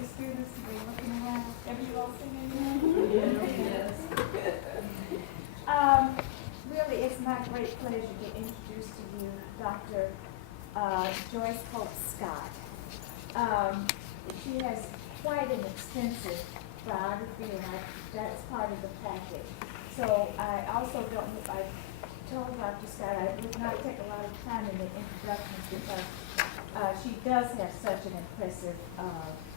the students to be looking around. Have you all seen anyone? Yes. Really, it's my great pleasure to introduce to you Dr. Joyce Hope Scott. She has quite an extensive biography, and that's part of the package. So I also I told Dr. Scott I would not take a lot of time in the introductions because she does have such an impressive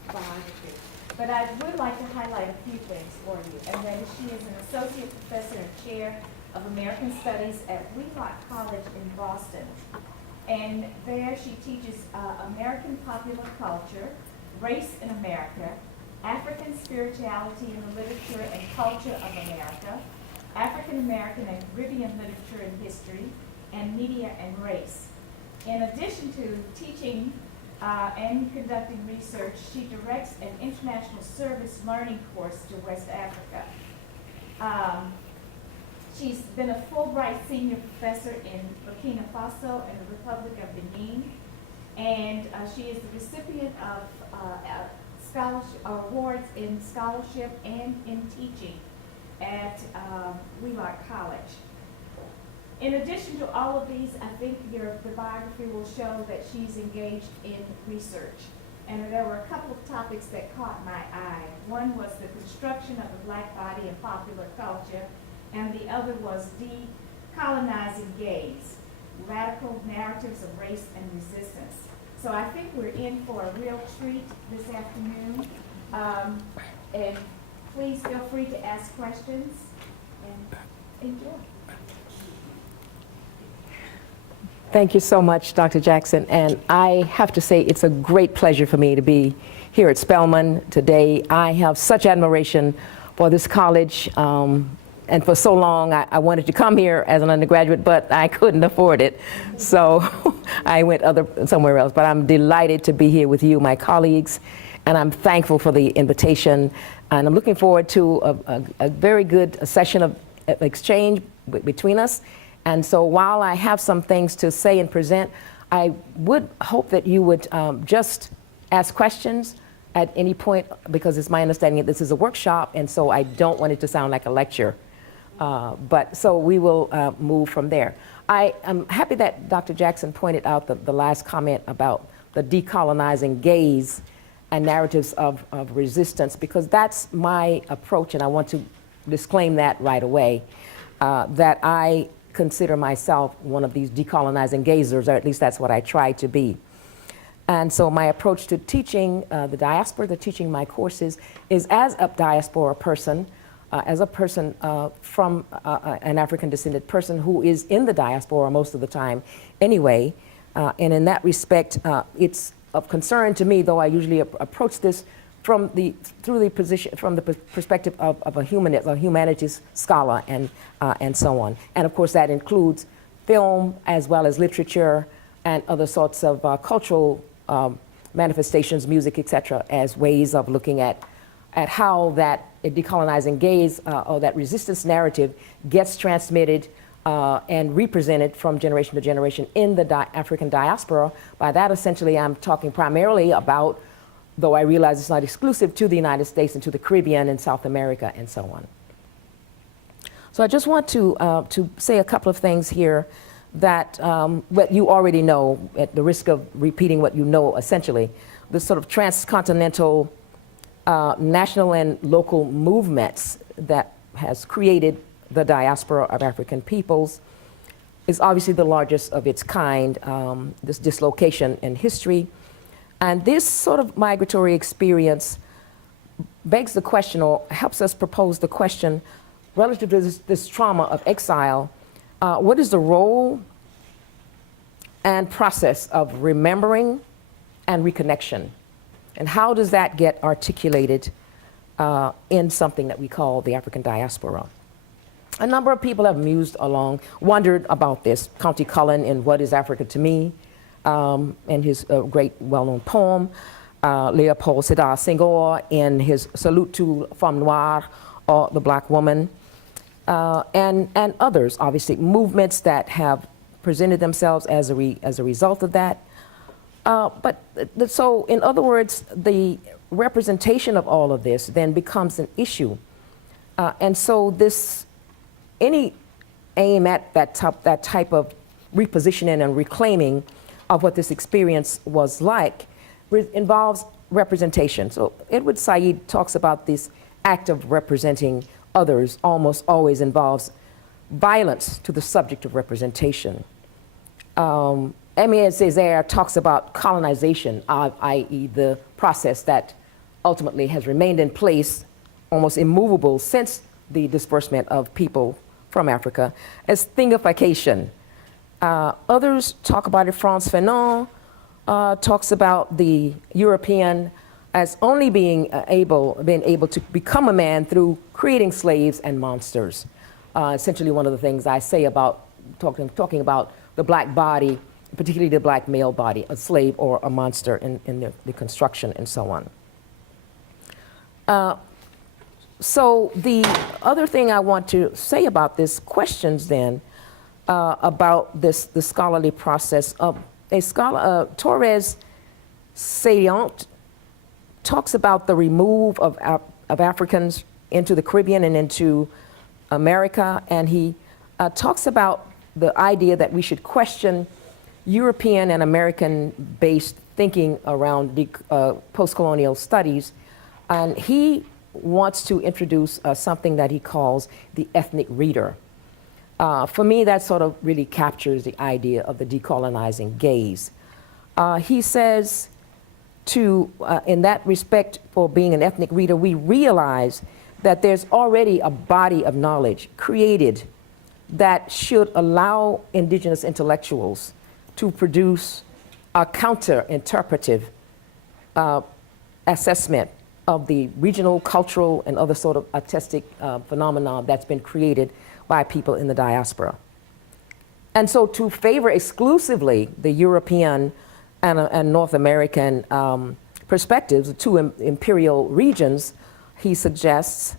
biography. But I would like to highlight a few things for you, and that is she is an associate professor and chair of American Studies at Wheelock College in Boston. And there she teaches American popular culture, race in America, African spirituality in the literature and culture of America, African American and Caribbean literature and history, and media and race. In addition to teaching and conducting research, she directs an international service learning course to West Africa. She's been a Fulbright senior professor in Burkina Faso and the Republic of Benin, and she is the recipient of scholarship awards in scholarship and in teaching at Wheelock College. In addition to all of these, I think the biography will show that she's engaged in research. And there were a couple of topics that caught my eye. One was the construction of the black body in popular culture, and the other was decolonizing gaze, radical narratives of race and resistance. So I think we're in for a real treat this afternoon. And please feel free to ask questions and enjoy. Thank you so much, Dr. Jackson. And I have to say, it's a great pleasure for me to be here at Spelman today. I have such admiration for this college. And for so long, I wanted to come here as an undergraduate, but I couldn't afford it. So I went somewhere else. But I'm delighted to be here with you, my colleagues. And I'm thankful for the invitation. And I'm looking forward to a very good session of exchange between us. And so while I have some things to say and present, I would hope that you would just ask questions at any point, because it's my understanding that this is a workshop, and so I don't want it to sound like a lecture. But so we will move from there. I am happy that Dr. Jackson pointed out the last comment about the decolonizing gaze and narratives of resistance, because that's my approach, and I want to disclaim that right away, that I consider myself one of these decolonizing gazers, or at least that's what I try to be. And so my approach to teaching the diaspora, teaching my courses, is as a diaspora person, as a person from an African descended person who is in the diaspora most of the time anyway. And in that respect, it's of concern to me, though I usually approach this from the perspective of a humanities scholar and so on. And of course that includes film as well as literature and other sorts of cultural manifestations, music, etc., as ways of looking at how that decolonizing gaze or that resistance narrative gets transmitted and represented from generation to generation in the African diaspora. By that, essentially, I'm talking primarily about, though I realize it's not exclusive to the United States and to the Caribbean and South America and so on. So I just want to say a couple of things here that what you already know, at the risk of repeating what you know essentially, the sort of transcontinental national and local movements that has created the diaspora of African peoples is obviously the largest of its kind, this dislocation in history. And this sort of migratory experience begs the question, or helps us propose the question, relative to this trauma of exile, what is the role and process of remembering and reconnection? And how does that get articulated in something that we call the African diaspora? A number of people have wondered about this. Countee Cullen in What is Africa to Me, in his great well-known poem, Leopold Sedar Senghor in his Salute to Femme Noire, or The Black Woman, and others, obviously, movements that have presented themselves as a result of that. So in other words, the representation of all of this then becomes an issue. And so this, any aim at that type of repositioning and reclaiming of what this experience was like involves representation. So Edward Said talks about this act of representing others almost always involves violence to the subject of representation. Aimé Césaire talks about colonization, i.e. the process that ultimately has remained in place, almost immovable since the disbursement of people from Africa, as thingification. Others talk about it. Frantz Fanon talks about the European as only being able to become a man through creating slaves and monsters. Essentially, one of the things I say about talking about the black body, particularly the black male body, a slave or a monster in the construction and so on. So the other thing I want to say about this questions then about the scholarly process of a scholar, Torres Sayant talks about the remove of Africans into the Caribbean and into America, and he talks about the idea that we should question European and American-based thinking around the post-colonial studies, and he wants to introduce something that he calls the ethnic reader. For me, that sort of really captures the idea of the decolonizing gaze. He says, in that respect, for being an ethnic reader, we realize that there's already a body of knowledge created that should allow indigenous intellectuals to produce a counter-interpretive assessment of the regional, cultural, and other sort of artistic phenomena that's been created by people in the diaspora. And so to favor exclusively the European and North American perspectives, the two imperial regions, he suggests,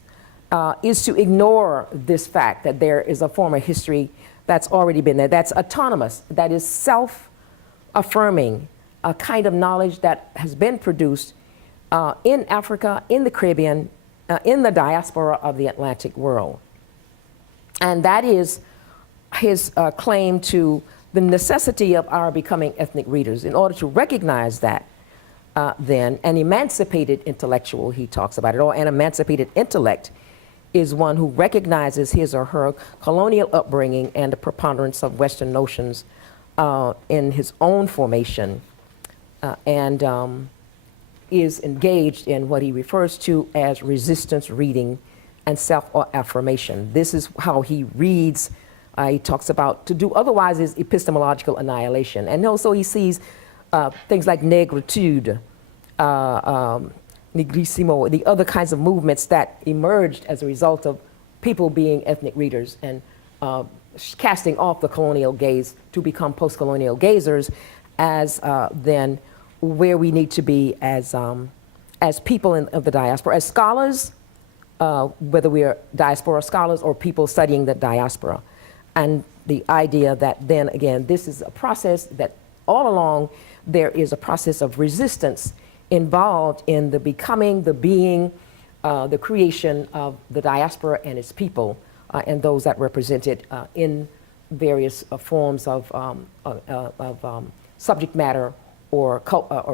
is to ignore this fact that there is a former history that's already been there, that's autonomous, that is self-affirming, a kind of knowledge that has been produced in Africa, in the Caribbean, in the diaspora of the Atlantic world. And that is his claim to the necessity of our becoming ethnic readers. In order to recognize that, then, an emancipated intellectual, he talks about it, or an emancipated intellect, is one who recognizes his or her colonial upbringing and the preponderance of Western notions in his own formation, and is engaged in what he refers to as resistance reading and self-affirmation. This is how he reads. He talks about to do otherwise is epistemological annihilation. And also he sees things like negritude, negrissimo, the other kinds of movements that emerged as a result of people being ethnic readers and casting off the colonial gaze to become post-colonial gazers as then where we need to be as people of the diaspora, as scholars, whether we are diaspora scholars or people studying the diaspora. And the idea that then again, this is a process that all along there is a process of resistance involved in the becoming, the being, the creation of the diaspora and its people and those that represent it in various forms of subject matter or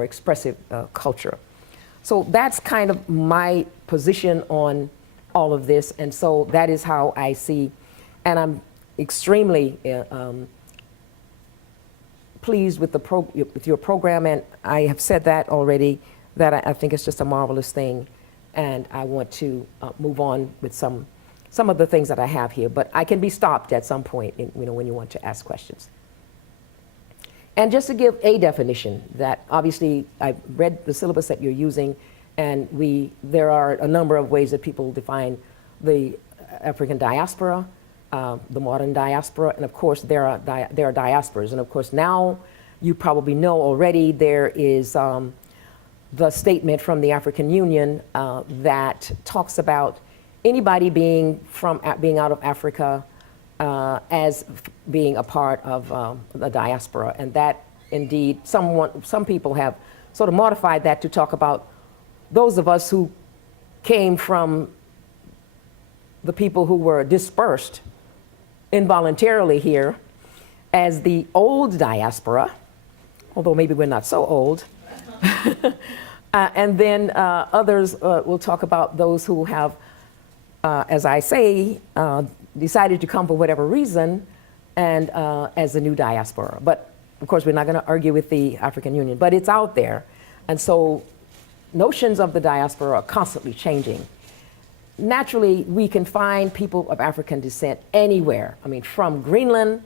expressive culture. So that's kind of my position on all of this, and so that is how I see, and I'm extremely pleased with with your program, and I have said that already, that I think it's just a marvelous thing, and I want to move on with some of the things that I have here, but I can be stopped at some point when you want to ask questions. And just to give a definition, that obviously I've read the syllabus that you're using, and there are a number of ways that people define the African diaspora, the modern diaspora, and of course there are diasporas. And of course now you probably know already there is the statement from the African Union that talks about anybody being out of Africa as being a part of the diaspora, and that indeed some people have sort of modified that to talk about those of us who came from the people who were dispersed involuntarily here as the old diaspora, although maybe we're not so old. And then others will talk about those who have, as I say, decided to come for whatever reason and as the new diaspora. But of course, we're not going to argue with the African Union, but it's out there. And so notions of the diaspora are constantly changing. Naturally, we can find people of African descent anywhere. I mean, from Greenland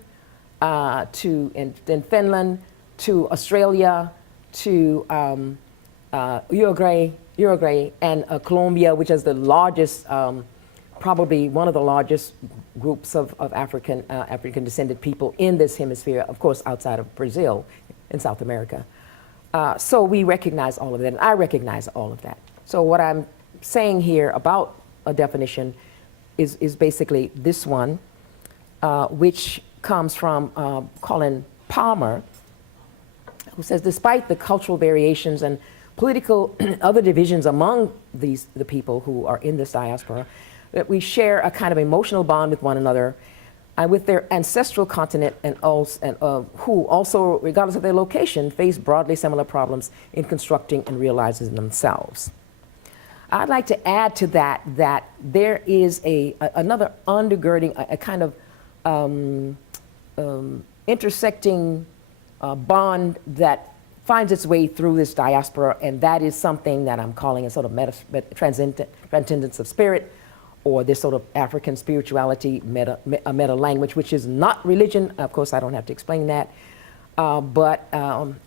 to in Finland to Australia to Uruguay and Colombia, which is the largest, probably one of the largest groups of African descended people in this hemisphere, of course, outside of Brazil in South America. So we recognize all of that, and I recognize all of that. So what I'm saying here about a definition is basically this one, which comes from Colin Palmer, who says, despite the cultural variations and political other divisions among the people who are in this diaspora, that we share a kind of emotional bond with one another and with their ancestral continent, and who also, regardless of their location, face broadly similar problems in constructing and realizing themselves. I'd like to add to that that there is another undergirding, a kind of intersecting bond that finds its way through this diaspora, and that is something that I'm calling a sort of transcendence of spirit, or this sort of African spirituality, meta language, which is not religion. Of course, I don't have to explain that, but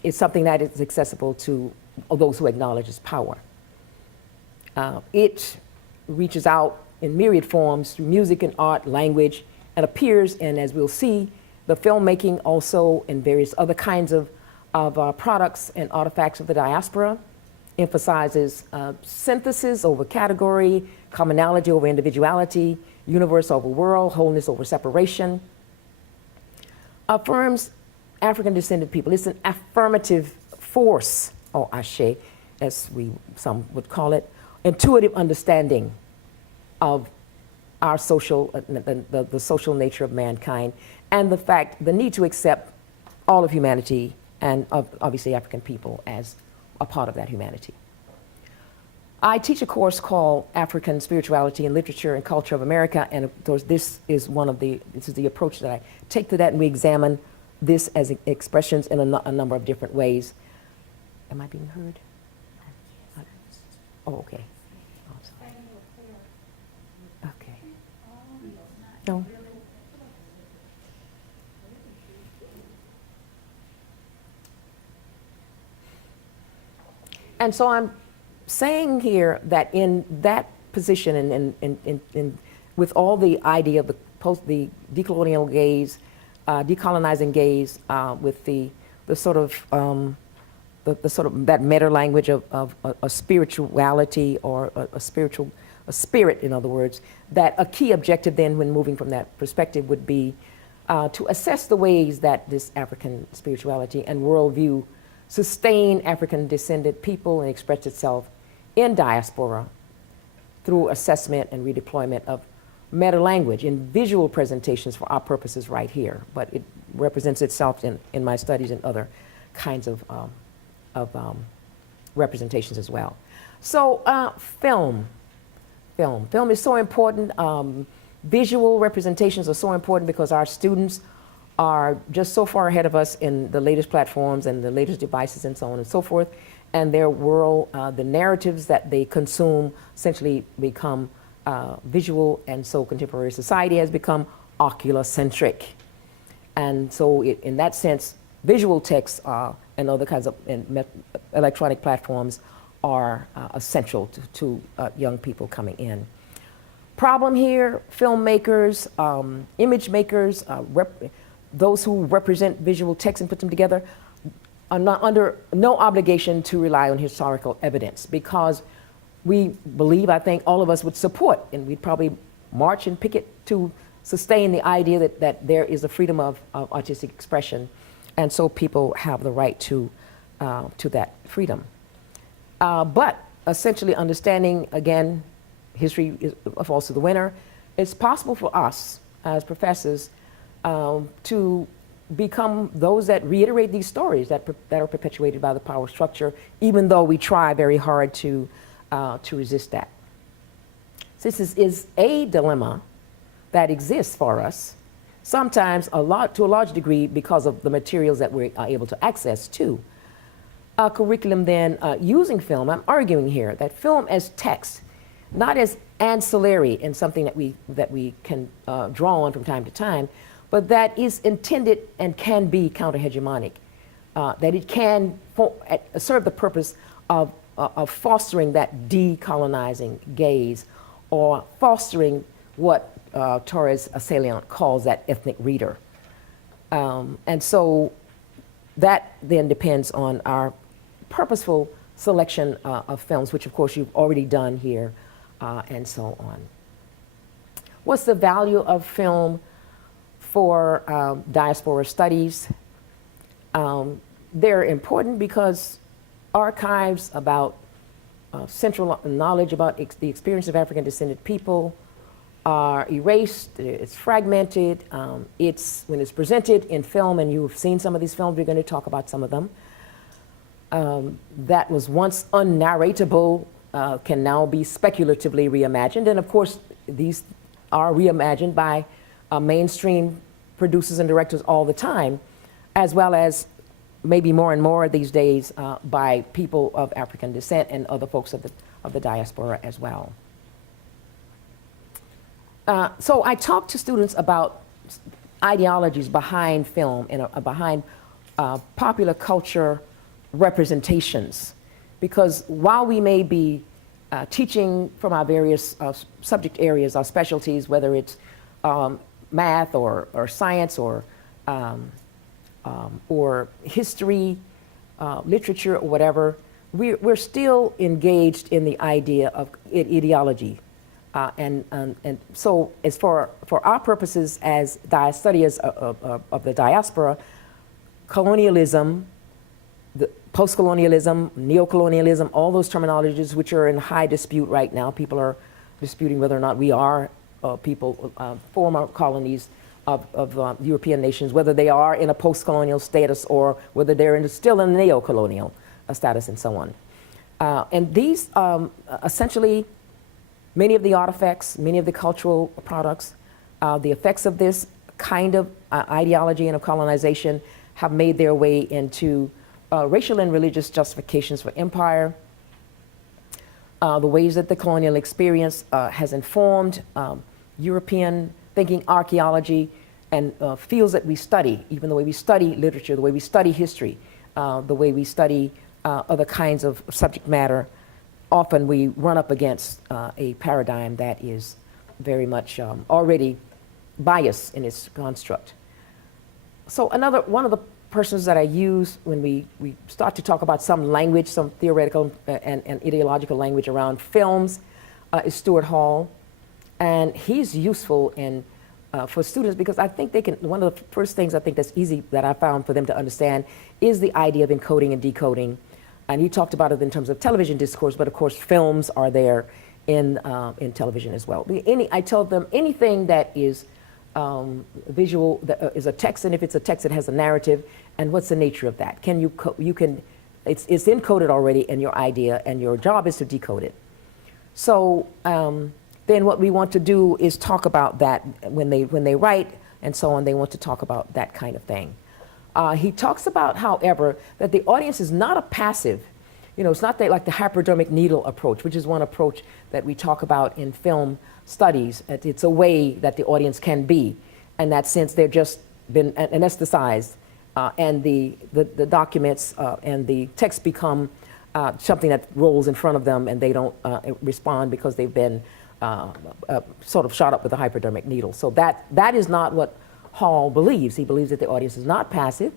it's something that is accessible to those who acknowledge its power. It reaches out in myriad forms through music and art, language, and appears in, as we'll see, the filmmaking, also in various other kinds of products and artifacts of the diaspora, emphasizes synthesis over category, commonality over individuality, universe over world, wholeness over separation. Affirms African descended people. It's an affirmative force, or ashe, as some would call it, intuitive understanding of our social, the social nature of mankind, and the need to accept all of humanity, and obviously African people as a part of that humanity. I teach a course called African Spirituality in Literature and Culture of America, and of course this is the approach that I take to that, and we examine this as expressions in a number of different ways. Am I being heard? Oh, okay. Okay. No. And so I'm saying here that in that position, and with all the idea of the decolonial gaze, decolonizing gaze, with the sort of that meta language of a spirituality, or a spirit, in other words, that a key objective then, when moving from that perspective, would be to assess the ways that this African spirituality and worldview sustain African descended people and express itself in diaspora through assessment and redeployment of meta language in visual presentations for our purposes right here, but it represents itself in my studies and other kinds of representations as well. So film is so important. Visual representations are so important because our students are just so far ahead of us in the latest platforms and the latest devices and so on and so forth, and their world, the narratives that they consume essentially become visual, and so contemporary society has become oculocentric. And so in that sense, visual texts and other kinds of electronic platforms are essential to young people coming in. Problem here, filmmakers, image makers, those who represent visual text and put them together are not under no obligation to rely on historical evidence, because we believe, I think all of us would support, and we'd probably march and picket to sustain the idea that there is a freedom of artistic expression, and so people have the right to that freedom. But essentially understanding, again, falls to the winner. It's possible for us as professors to become those that reiterate these stories that are perpetuated by the power structure, even though we try very hard to resist that. This is a dilemma that exists for us, sometimes to a large degree because of the materials that we are able to access to. A curriculum then using film, I'm arguing here that film as text, not as ancillary and something that we can draw on from time to time, but that is intended and can be counter-hegemonic, that it can serve the purpose of fostering that decolonizing gaze or fostering what Torres Salient calls that ethnic reader. And so that then depends on our purposeful selection of films, which of course you've already done here, and so on. What's the value of film for diaspora studies? They're important because archives about central knowledge about the experience of African descended people are erased, it's fragmented, when it's presented in film, and you've seen some of these films, we're going to talk about some of them, that was once unnarratable can now be speculatively reimagined, and of course these are reimagined by mainstream producers and directors all the time, as well as maybe more and more these days by people of African descent and other folks of the diaspora as well. So I talk to students about ideologies behind film and behind popular culture representations, because while we may be teaching from our various subject areas, our specialties, whether it's math or science or history, literature, or whatever, we're still engaged in the idea of ideology. And so as for our purposes as studiers of the diaspora, colonialism, the post-colonialism, neo-colonialism, all those terminologies which are in high dispute right now. People are disputing whether or not we are former colonies of European nations, whether they are in a post-colonial status or whether they're still in a neo-colonial status and so on. And these essentially, many of the artifacts, many of the cultural products, the effects of this kind of ideology and of colonization have made their way into racial and religious justifications for empire, the ways that the colonial experience has informed European thinking, archaeology, and fields that we study, even the way we study literature, the way we study history, the way we study other kinds of subject matter. Often we run up against a paradigm that is very much already biased in its construct. So one of the persons that I use when we start to talk about some language, some theoretical and ideological language around films is Stuart Hall. And he's useful for students because I think one of the first things I think that's easy that I found for them to understand is the idea of encoding and decoding. And he talked about it in terms of television discourse, but of course films are there in television as well. I tell them anything that is visual, that is a text, and if it's a text it has a narrative, and what's the nature of that? It's encoded already in your idea, and your job is to decode it. So then what we want to do is talk about that when they write and so on, they want to talk about that kind of thing. He talks about, however, that the audience is not a passive, it's not like the hypodermic needle approach, which is one approach that we talk about in film studies. It's a way that the audience can be. In that sense, they've just been anesthetized, and the documents and the text become something that rolls in front of them, and they don't respond because they've been sort of shot up with a hypodermic needle. So that is not what Hall believes. He believes that the audience is not passive,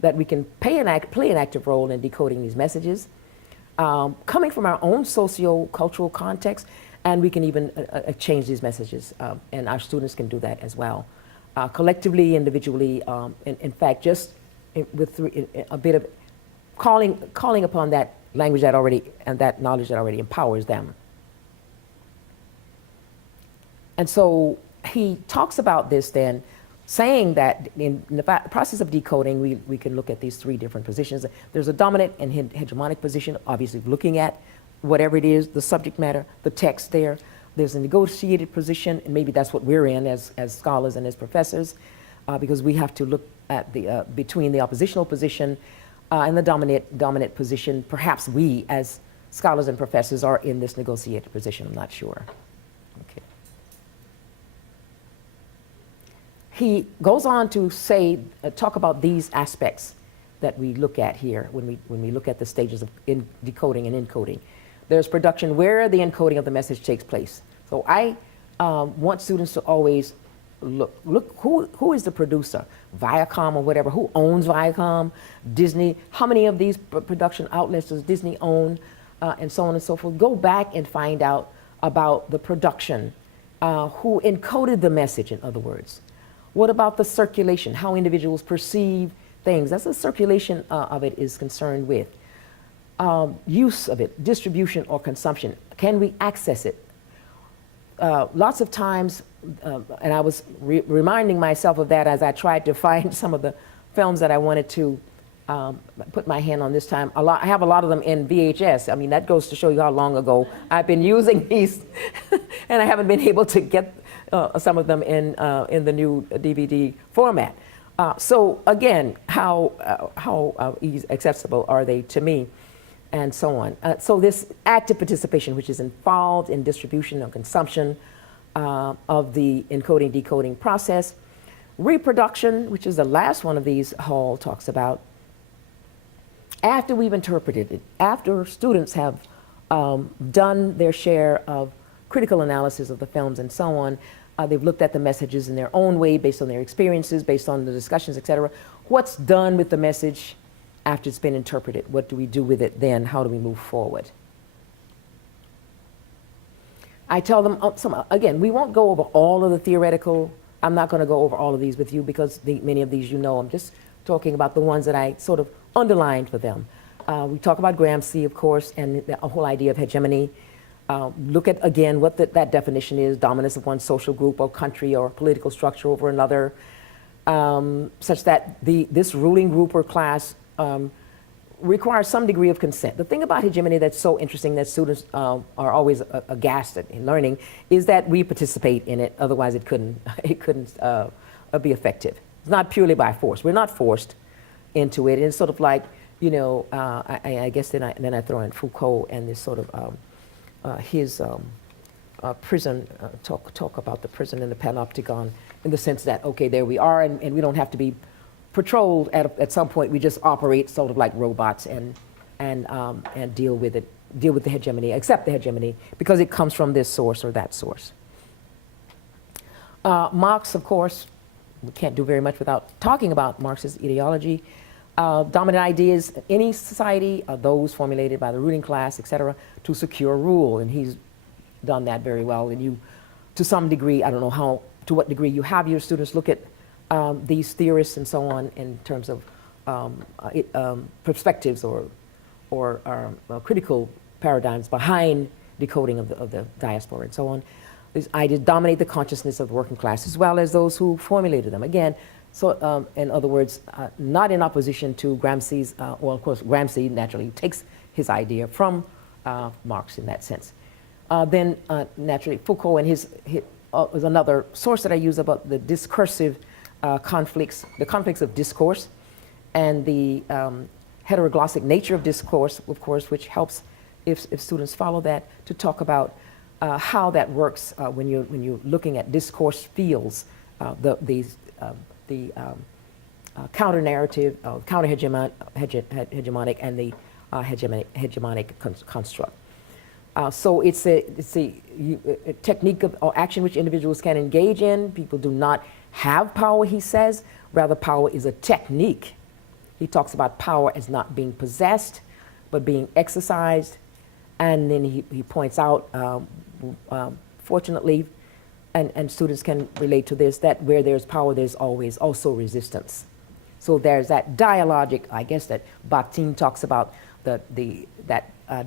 that we can play an active role in decoding these messages, coming from our own socio-cultural context, and we can even exchange these messages, and our students can do that as well. Collectively, individually, in fact, just with a bit of calling upon that language that already, and that knowledge that already empowers them. And so he talks about this then, saying that in the process of decoding, we can look at these three different positions. There's a dominant and hegemonic position, obviously looking at whatever it is, the subject matter, the text there. There's a negotiated position, and maybe that's what we're in as scholars and as professors, because we have to look at the between the oppositional position and the dominant position. Perhaps we, as scholars and professors, are in this negotiated position. I'm not sure. Okay. He goes on to say, talk about these aspects that we look at here when we look at the stages of decoding and encoding. There's production where the encoding of the message takes place. So I want students to always look who is the producer? Viacom or whatever, who owns Viacom? Disney, how many of these production outlets does Disney own? And so on and so forth. Go back and find out about the production, who encoded the message, in other words. What about the circulation, how individuals perceive things? That's the circulation of it is concerned with. Use of it, distribution or consumption. Can we access it? Lots of times, and I was reminding myself of that as I tried to find some of the films that I wanted to put my hand on this time. I have a lot of them in VHS. I mean, that goes to show you how long ago I've been using these, and I haven't been able to get some of them in the new DVD format. So again, how accessible are they to me, and so on. So this active participation, which is involved in distribution or consumption of the encoding, decoding process. Reproduction, which is the last one of these Hall talks about. After we've interpreted it, after students have done their share of critical analysis of the films and so on, they've looked at the messages in their own way, based on their experiences, based on the discussions, etc. What's done with the message after it's been interpreted? What do we do with it then? How do we move forward? I tell them, again, we won't go over all of the theoretical. I'm not going to go over all of these with you because many of these you know. I'm just talking about the ones that I sort of underlined for them. We talk about Gramsci, of course, and the whole idea of hegemony. Look at, again, what that definition is: dominance of one social group or country or political structure over another, such that this ruling group or class requires some degree of consent. The thing about hegemony that's so interesting that students are always aghast at in learning is that we participate in it. Otherwise, it couldn't be effective. It's not purely by force. We're not forced into it. It's sort of like, you know, I guess then I throw in Foucault and this sort of his prison talk about the prison and the panopticon, in the sense that, okay, there we are, and we don't have to be patrolled at some point. We just operate sort of like robots and deal with it, deal with the hegemony, accept the hegemony, because it comes from this source or that source. Marx, of course, we can't do very much without talking about Marx's ideology. Dominant ideas in any society are those formulated by the ruling class, etc., to secure rule, and he's done that very well. And you, to some degree, I don't know to what degree you have your students look at these theorists and so on in terms of perspectives or critical paradigms behind decoding of the diaspora and so on. These ideas dominate the consciousness of the working class as well as those who formulated them. Again, so in other words, not in opposition to Gramsci's, well, of course, Gramsci naturally takes his idea from Marx in that sense. Then naturally, Foucault and his is another source that I use about the discursive conflicts, the conflicts of discourse, and the heteroglossic nature of discourse, of course, which helps if students follow that to talk about how that works when you're looking at discourse fields, the counter narrative, counter hegemonic, and the hegemonic construct. So it's a technique or action which individuals can engage in. People do not have power, he says. Rather, power is a technique. He talks about power as not being possessed, but being exercised. And then he points out, fortunately, and students can relate to this, that where there's power, there's always also resistance. So there's that dialogic, I guess, that Bakhtin talks about, that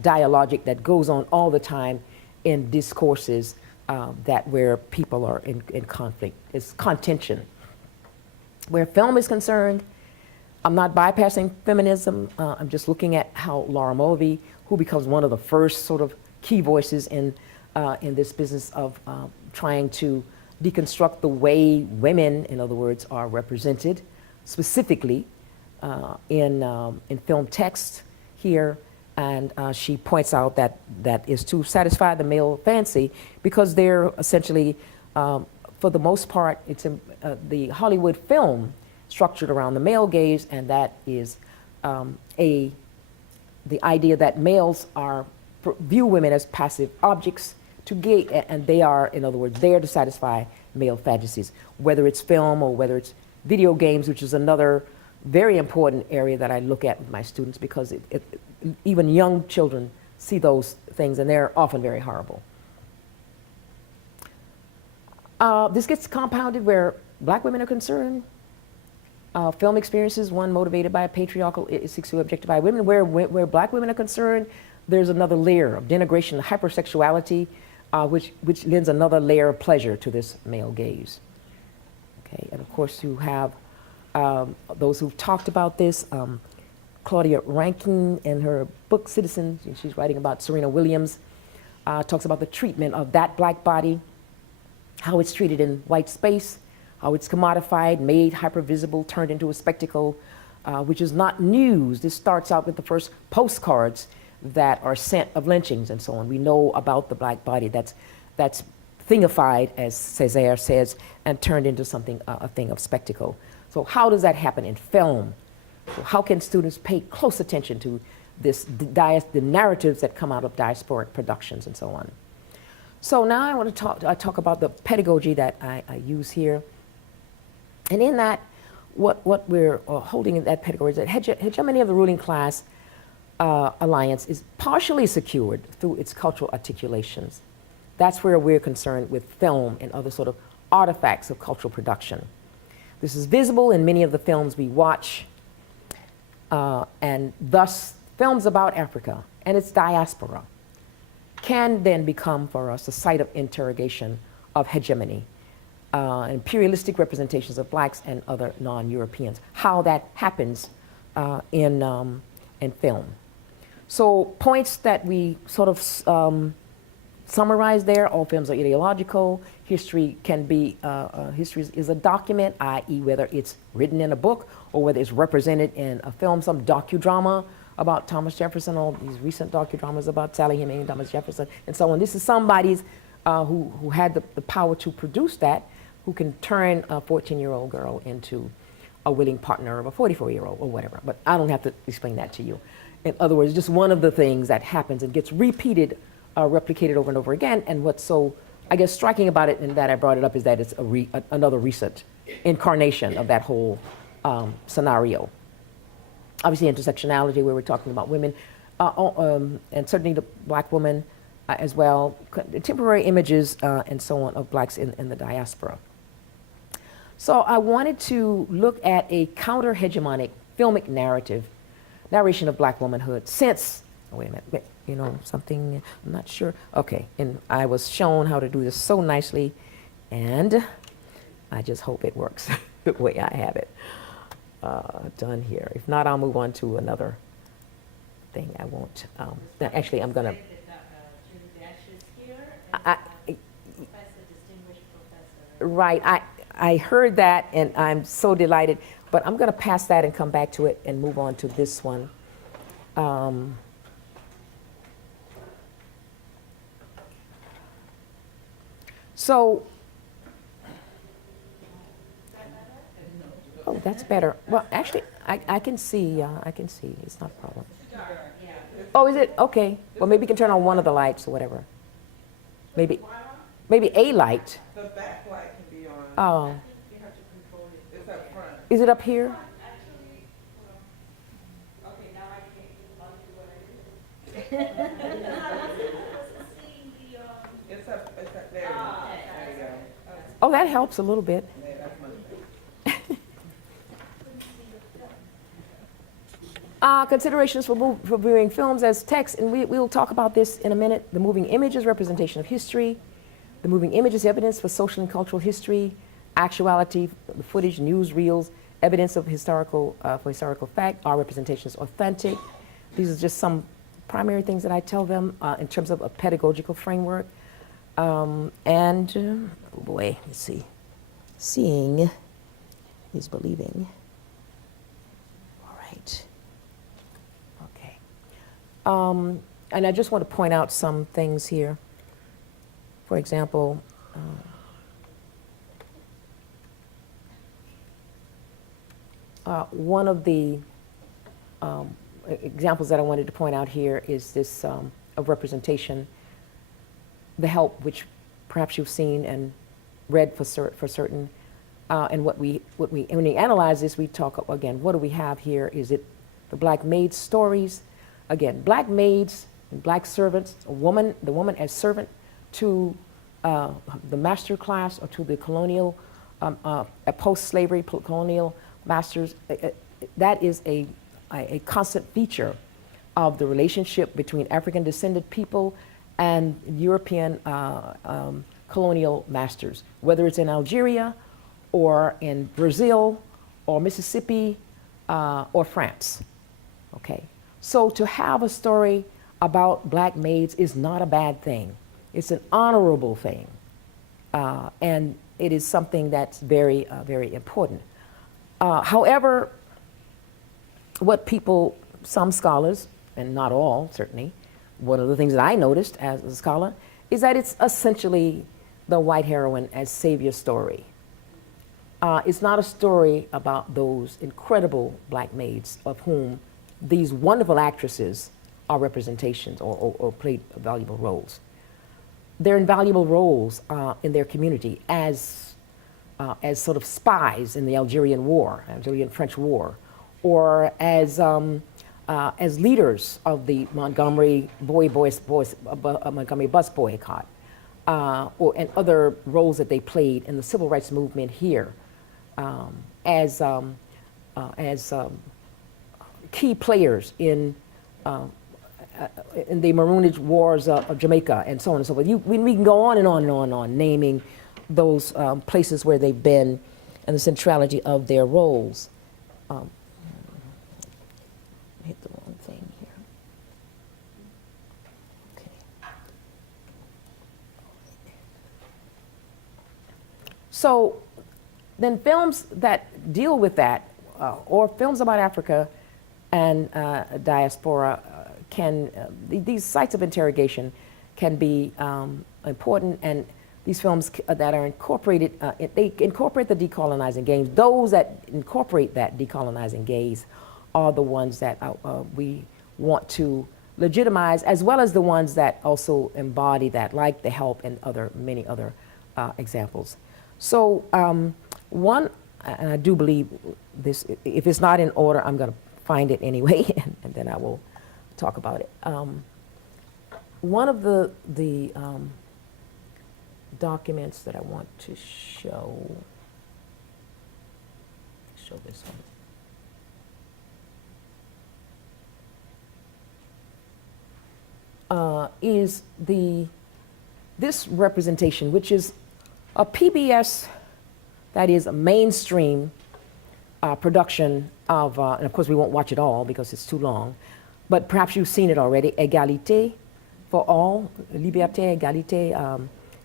dialogic that goes on all the time in discourses that where people are in conflict. It's contention. Where film is concerned, I'm not bypassing feminism. I'm just looking at how Laura Mulvey, who becomes one of the first sort of key voices in this business of trying to deconstruct the way women, in other words, are represented, specifically in film text here. And she points out that that is to satisfy the male fancy because they're essentially, for the most part, it's the Hollywood film structured around the male gaze, and that is the idea that males view women as passive objects to gate, and they are, in other words, there to satisfy male fantasies, whether it's film or whether it's video games, which is another very important area that I look at with my students because even young children see those things, and they're often very horrible. This gets compounded where black women are concerned. Film experiences, one motivated by a patriarchal, it seeks to objectify women. Where black women are concerned, there's another layer of denigration, hypersexuality, which lends another layer of pleasure to this male gaze. Okay, and of course you have those who've talked about this. Claudia Rankine, in her book Citizen, she's writing about Serena Williams, talks about the treatment of that black body, how it's treated in white space, how it's commodified, made hypervisible, turned into a spectacle, which is not news. This starts out with the first postcards that are sent of lynchings and so on. We know about the black body that's thingified, as Césaire says, and turned into something, a thing of spectacle. So how does that happen in film? So how can students pay close attention to the narratives that come out of diasporic productions and so on? So now I want to talk about the pedagogy that I use here. And in that, what we're holding in that pedagogy is that hegemony of the ruling class alliance is partially secured through its cultural articulations. That's where we're concerned with film and other sort of artifacts of cultural production. This is visible in many of the films we watch, and thus films about Africa and its diaspora can then become for us a site of interrogation of hegemony, imperialistic representations of blacks and other non-Europeans, how that happens in film. So points that we sort of summarize there: all films are ideological. History can be, history is a document, i.e. whether it's written in a book or whether it's represented in a film, some docudrama about Thomas Jefferson, all these recent docudramas about Sally Hemings and Thomas Jefferson and so on. This is somebody's who had the power to produce that, who can turn a 14-year-old girl into a willing partner of a 44-year-old or whatever. But I don't have to explain that to you. In other words, just one of the things that happens and gets repeated, replicated over and over again. And what's so, I guess, striking about it, and that I brought it up, is that it's another recent incarnation of that whole scenario. Obviously, intersectionality, where we're talking about women, and certainly the black woman as well, temporary images and so on of blacks in the diaspora. So I wanted to look at a counter-hegemonic filmic narration of black womanhood since, oh, wait a minute, you know, something, I'm not sure. Okay, and I was shown how to do this so nicely, and I just hope it works the way I have it done here. If not, I'll move on to another thing. I won't. Actually, I'm going to. Right, I heard that, and I'm so delighted, but I'm going to pass that and come back to it and move on to this one. So, oh, that's better. Well, actually, I can see, it's not a problem. Oh, is it? Okay. Well, maybe you can turn on one of the lights or whatever. Maybe a light. The backlight can be on. Oh. You have to control it. It's up front. Is it up here? Okay, now I can't. It's up there. There you go. Oh, that helps a little bit. Considerations for viewing films as text, and we'll talk about this in a minute. The moving image is representation of history. The moving image is evidence for social and cultural history, actuality, the footage, newsreels, evidence of historical fact. Our representation is authentic. These are just some primary things that I tell them in terms of a pedagogical framework. Oh boy, let's see. Seeing is believing. All right. Okay. And I just want to point out some things here. For example, one of the examples that I wanted to point out here is this of representation, the help, which perhaps you've seen and read for certain. And when we analyze this, we talk again. What do we have here? Is it the black maid stories? Again, black maids and black servants. The woman as servant to the master class or to the colonial, post-slavery colonial masters. That is a constant feature of the relationship between African descended people and European colonial masters, whether it's in Algeria or in Brazil or Mississippi or France. Okay, so to have a story about black maids is not a bad thing. It's an honorable thing, and it is something that's very, very important. However, what some scholars, and not all certainly, one of the things that I noticed as a scholar is that it's essentially the white heroine as savior story. It's not a story about those incredible black maids of whom these wonderful actresses are representations or played valuable roles. They're invaluable roles in their community as sort of spies in the Algerian-French War, or as leaders of the Montgomery Montgomery bus boycott, and other roles that they played in the civil rights movement here, as key players in the Maroonage Wars of Jamaica, and so on and so forth. We can go on and on and on and on, naming those places where they've been and the centrality of their roles. I hit the wrong thing here. Okay. So then films that deal with that, or films about Africa and diaspora, these sites of interrogation can be important, and these films that are incorporated, they incorporate the decolonizing gaze. Those that incorporate that decolonizing gaze are the ones that we want to legitimize, as well as the ones that also embody that, like The Help and many other examples. So one, and I do believe this, if it's not in order, I'm going to find it anyway, and then I will talk about it. One of the documents that I want to show this one, is this representation, which is a PBS that is a mainstream production of, and of course we won't watch it all because it's too long, but perhaps you've seen it already, Égalité for all, Liberté, Égalité,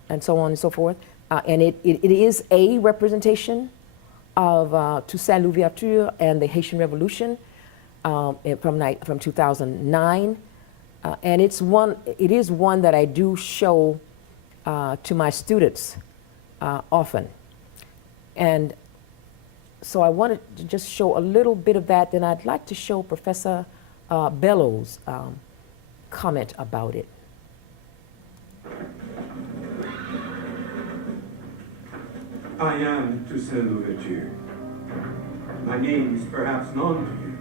and so on and so forth. And it is a representation of Toussaint Louverture and the Haitian Revolution from 2009. And it is one that I do show to my students often. And so I wanted to just show a little bit of that, then I'd like to show Professor Bellows' comment about it. I am Toussaint Louverture. My name is perhaps known to you.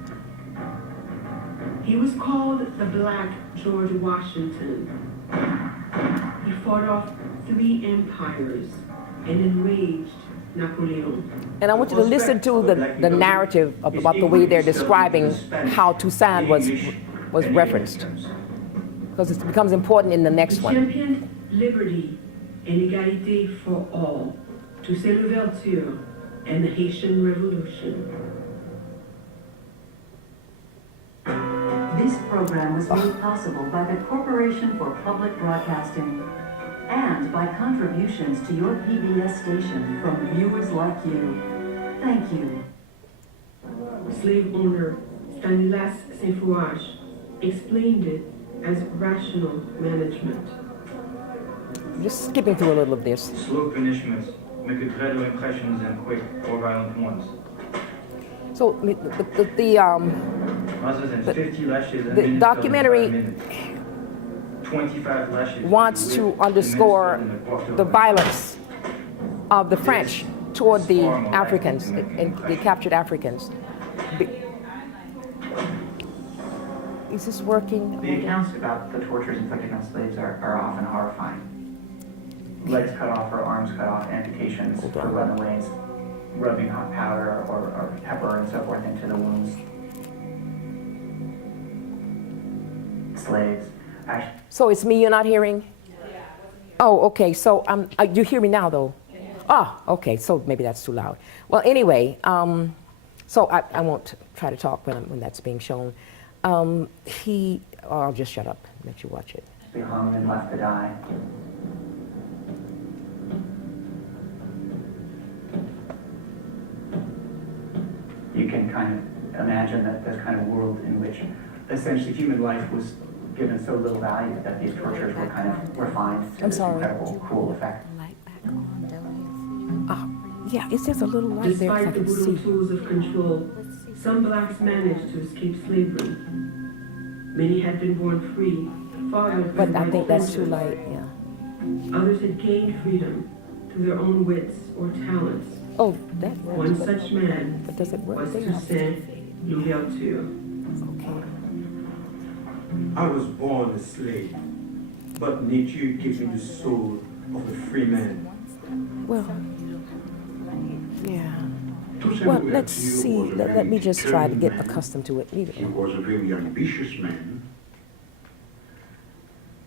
He was called the Black George Washington. He fought off 3 empires and enraged Napoleon. And I want you to listen to the narrative about the way they're describing how Toussaint was referenced, because it becomes important in the next He one. championed liberty and equality for all, Toussaint Louverture and the Haitian Revolution. This program was made possible by the Corporation for Public Broadcasting and by contributions to your PBS station from viewers like you. Thank you. Slave owner Stanislas Saint-Fouage explained it as rational management. Just skipping through a little of this. Slow punishments make a gradual impressions and quick or violent ones. So Rather than 50 lashes and the minutes documentary 25 lashes wants to underscore the violence of the French toward the Africans, and the captured Africans. Is this working? The accounts about the tortures inflicted on slaves are often horrifying. Legs cut off or arms cut off, amputations for runaways, rubbing hot powder or pepper and so forth into the wounds. Slaves. So it's me you're not hearing? Oh, okay. So you hear me now, though? Ah, okay. So maybe that's too loud. Well, anyway, so I won't try to talk when that's being shown. I'll just shut up and let you watch it. Be hung and left to die. You can kind of imagine that this kind of world in which essentially human life was given so little value that these tortures were kind of refined to this incredible, cruel effect. Yeah, it's just a little light there. Despite I the can brutal see. tools of control, some blacks managed to escape slavery. Many had been born free, fathered by But I think that's too soldiers. light. Yeah. Others had gained freedom through their own wits or talents. Oh, that One works. such man But does it work was there? Toussaint Louverture. Okay. I was born a slave, but nature gave me the soul of a free man. Well, yeah. Well, let's see. Let me just try to get accustomed to it. Leave it He alone. was a very ambitious man,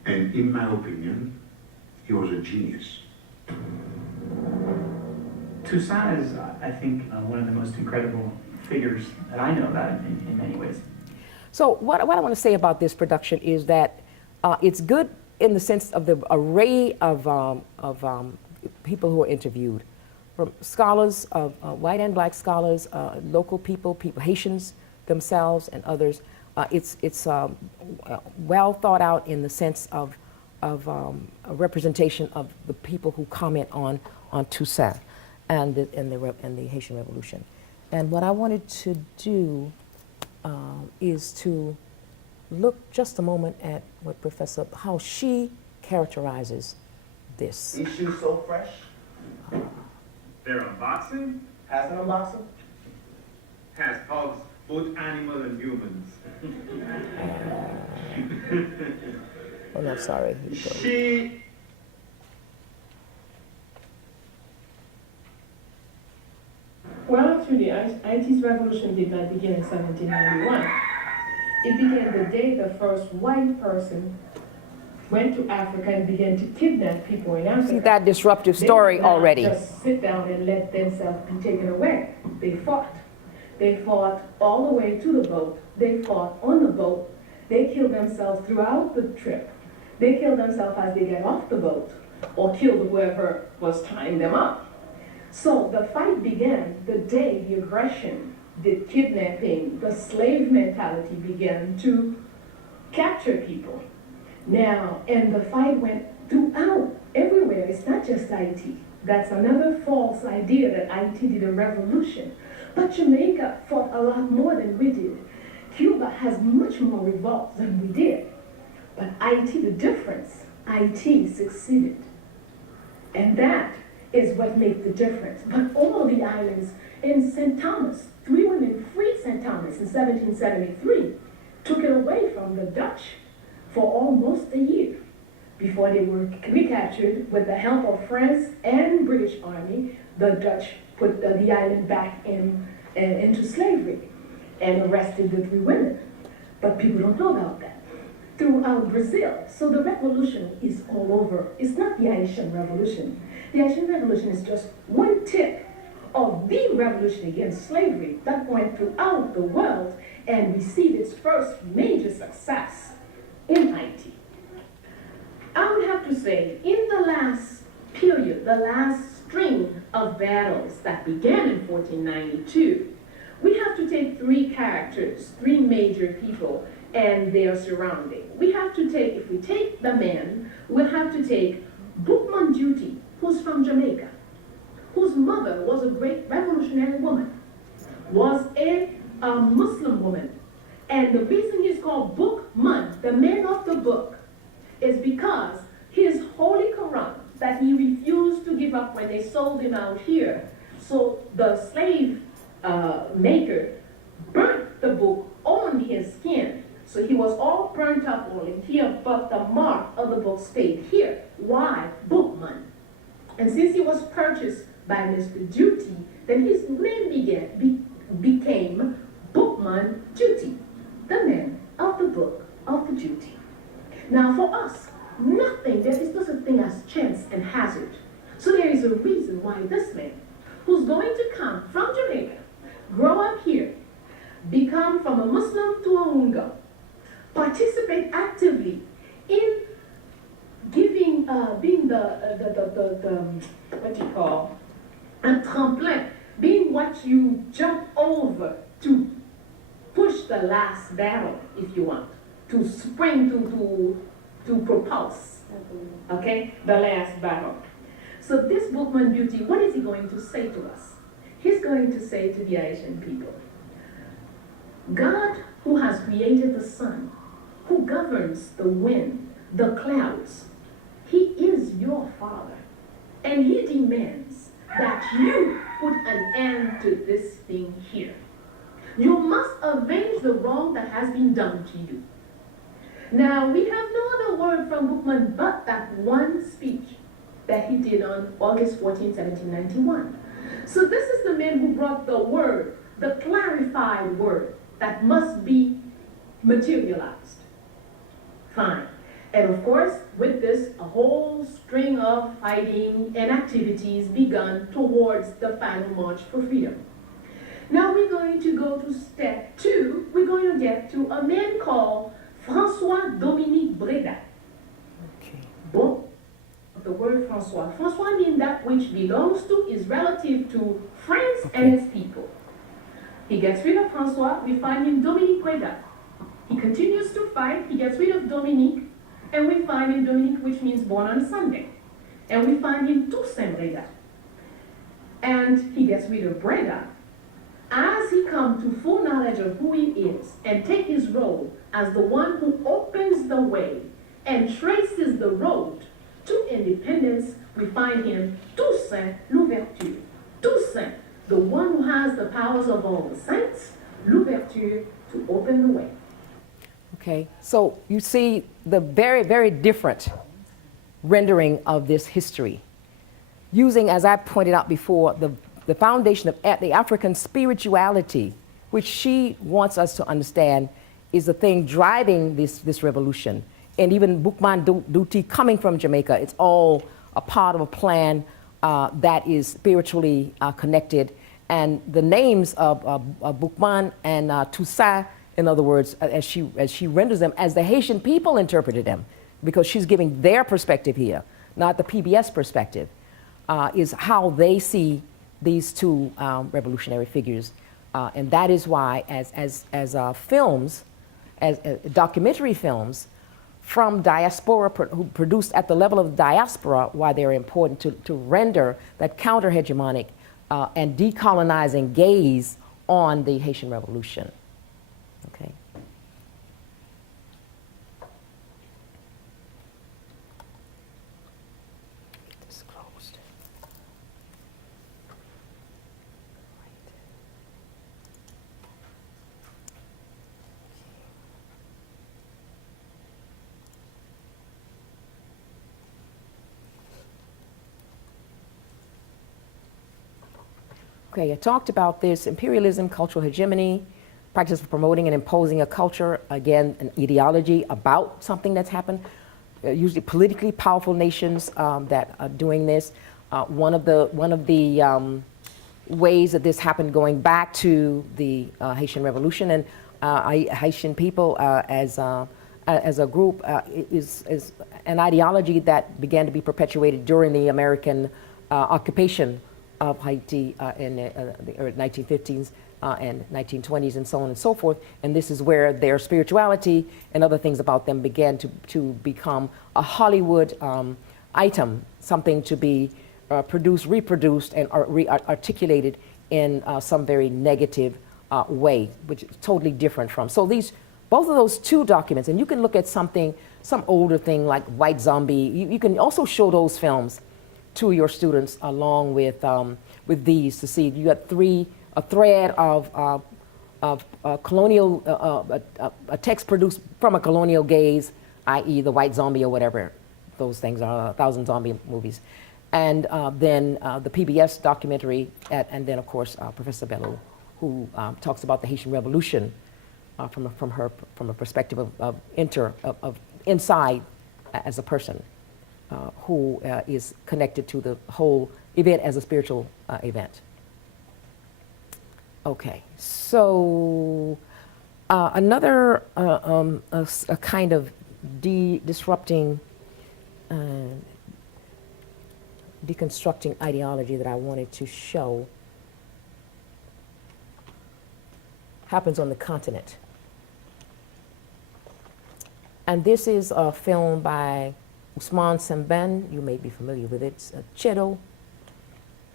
and in my opinion, he was a genius. Toussaint is, I think, one of the most incredible figures that I know about in many ways. So what I want to say about this production is that it's good in the sense of the array of people who are interviewed, from scholars, white and black scholars, local people, Haitians themselves, and others. It's well thought out in the sense of a representation of the people who comment on Toussaint and the Haitian Revolution. And what I wanted to do is to look just a moment at what how she characterizes this. These shoes so fresh. They're unboxing, Has an unboxing? has hugs, both animal and humans. Oh no, sorry. Here we go. She Well, actually, Haiti's revolution did not begin in 1791. It began the day the first white person went to Africa and began to kidnap people in Africa. See that disruptive story They did not already. just sit down and let themselves be taken away. They fought. They fought all the way to the boat. They fought on the boat. They killed themselves throughout the trip. They killed themselves as they get off the boat or killed whoever was tying them up. So the fight began the day the aggression, the kidnapping, the slave mentality began to capture people. Now, and the fight went throughout, everywhere. It's not just Haiti. That's another false idea that Haiti did a revolution. But Jamaica fought a lot more than we did. Cuba has much more revolts than we did. But Haiti, the difference, Haiti succeeded. And that is what made the difference. But all the islands in St. Thomas, 3 women freed St. Thomas in 1773, took it away from the Dutch for almost a year. before they were recaptured with the help of France and British Army. The Dutch put the island back into slavery and arrested the 3 women. But people don't know about that. Throughout Brazil. So the revolution is all over. It's not the Haitian Revolution. The Haitian Revolution is just one tip of the revolution against slavery that went throughout the world and received its first major success in Haiti. I would have to say, in the last period, the last string of battles that began in 1492, we have to take 3 characters, 3 major people, and their surrounding. We have to take, if we take the men, we'll have to take Boukman Duty, who's from Jamaica, whose mother was a great revolutionary woman, was a Muslim woman. And the reason he's called Boukman, the man of the book, is because his Holy Quran that he refused to give up when they sold him out here. So the slave maker burnt the book on his skin. So he was all burnt up all in here, but the mark of the book stayed here. Why? Boukman. And since he was purchased by Mr. Duty, then his name became Boukman Duty, the man of the book of the duty. Now for us, nothing, there is no such thing as chance and hazard. So there is a reason why this man, who's going to come from Jamaica, grow up here, become from a Muslim to a Mungo, participate actively in giving, being what you call, a tremplin, being what you jump over to push the last battle, if you want, to spring, to propulse, okay, the last battle. So this Boukman Beauty, what is he going to say to us? He's going to say to the Haitian people, God who has created the sun, who governs the wind, the clouds, he is your father. And he demands that you put an end to this thing here. You must avenge the wrong that has been done to you. Now, we have no other word from Boukman but that one speech that he did on August 14, 1791. So this is the man who brought the word, the clarified word that must be materialized. Fine. And of course, with this, a whole string of fighting and activities begun towards the final march for freedom. Now we're going to go to step 2. We're going to get to a man called François Dominique Breda. Okay. Bon, the word François. François means that which belongs to, is relative to France and its people. He gets rid of François, we find him Dominique Breda. He continues to fight, he gets rid of Dominique, and we find him Dominique, which means born on Sunday. And we find him Toussaint Breda. And he gets rid of Breda. As he comes to full knowledge of who he is and take his role as the one who opens the way and traces the road to independence, we find him Toussaint Louverture. Toussaint, the one who has the powers of all the saints, Louverture, to open the way. Okay, so you see the very, very different rendering of this history, using, as I pointed out before, the foundation of the African spirituality, which she wants us to understand is the thing driving this revolution. And even Boukman Duty coming from Jamaica, it's all a part of a plan that is spiritually connected. And the names of Boukman and Toussaint, in other words, as she renders them, as the Haitian people interpreted them, because she's giving their perspective here, not the PBS perspective, is how they see these two revolutionary figures. And that is why, as films, as documentary films from diaspora, produced at the level of diaspora, why they're important to render that counter-hegemonic and decolonizing gaze on the Haitian Revolution. Okay. Get this closed. Okay, I talked about this imperialism, cultural hegemony, practice of promoting and imposing a culture, again, an ideology about something that's happened. Usually politically powerful nations that are doing this. One of the ways that this happened going back to the Haitian Revolution, and Haitian people as a group is an ideology that began to be perpetuated during the American occupation of Haiti in the early 1950s and 1920s and so on and so forth. And this is where their spirituality and other things about them began to become a Hollywood item, something to be produced, reproduced, and articulated in some very negative way, which is totally different from. So both of those two documents, and you can look at some older thing like White Zombie. You can also show those films to your students along with these to see. You got a thread of colonial, a text produced from a colonial gaze, i.e. the White Zombie or whatever those things are, 1,000 zombie movies. And then the PBS documentary, and then of course Professor Bello, who talks about the Haitian Revolution from a perspective of inside as a person who is connected to the whole event as a spiritual event. Okay, so another a kind of disrupting, deconstructing ideology that I wanted to show happens on the continent. And this is a film by Ousmane Sembène. You may be familiar with it. It's Ceddo.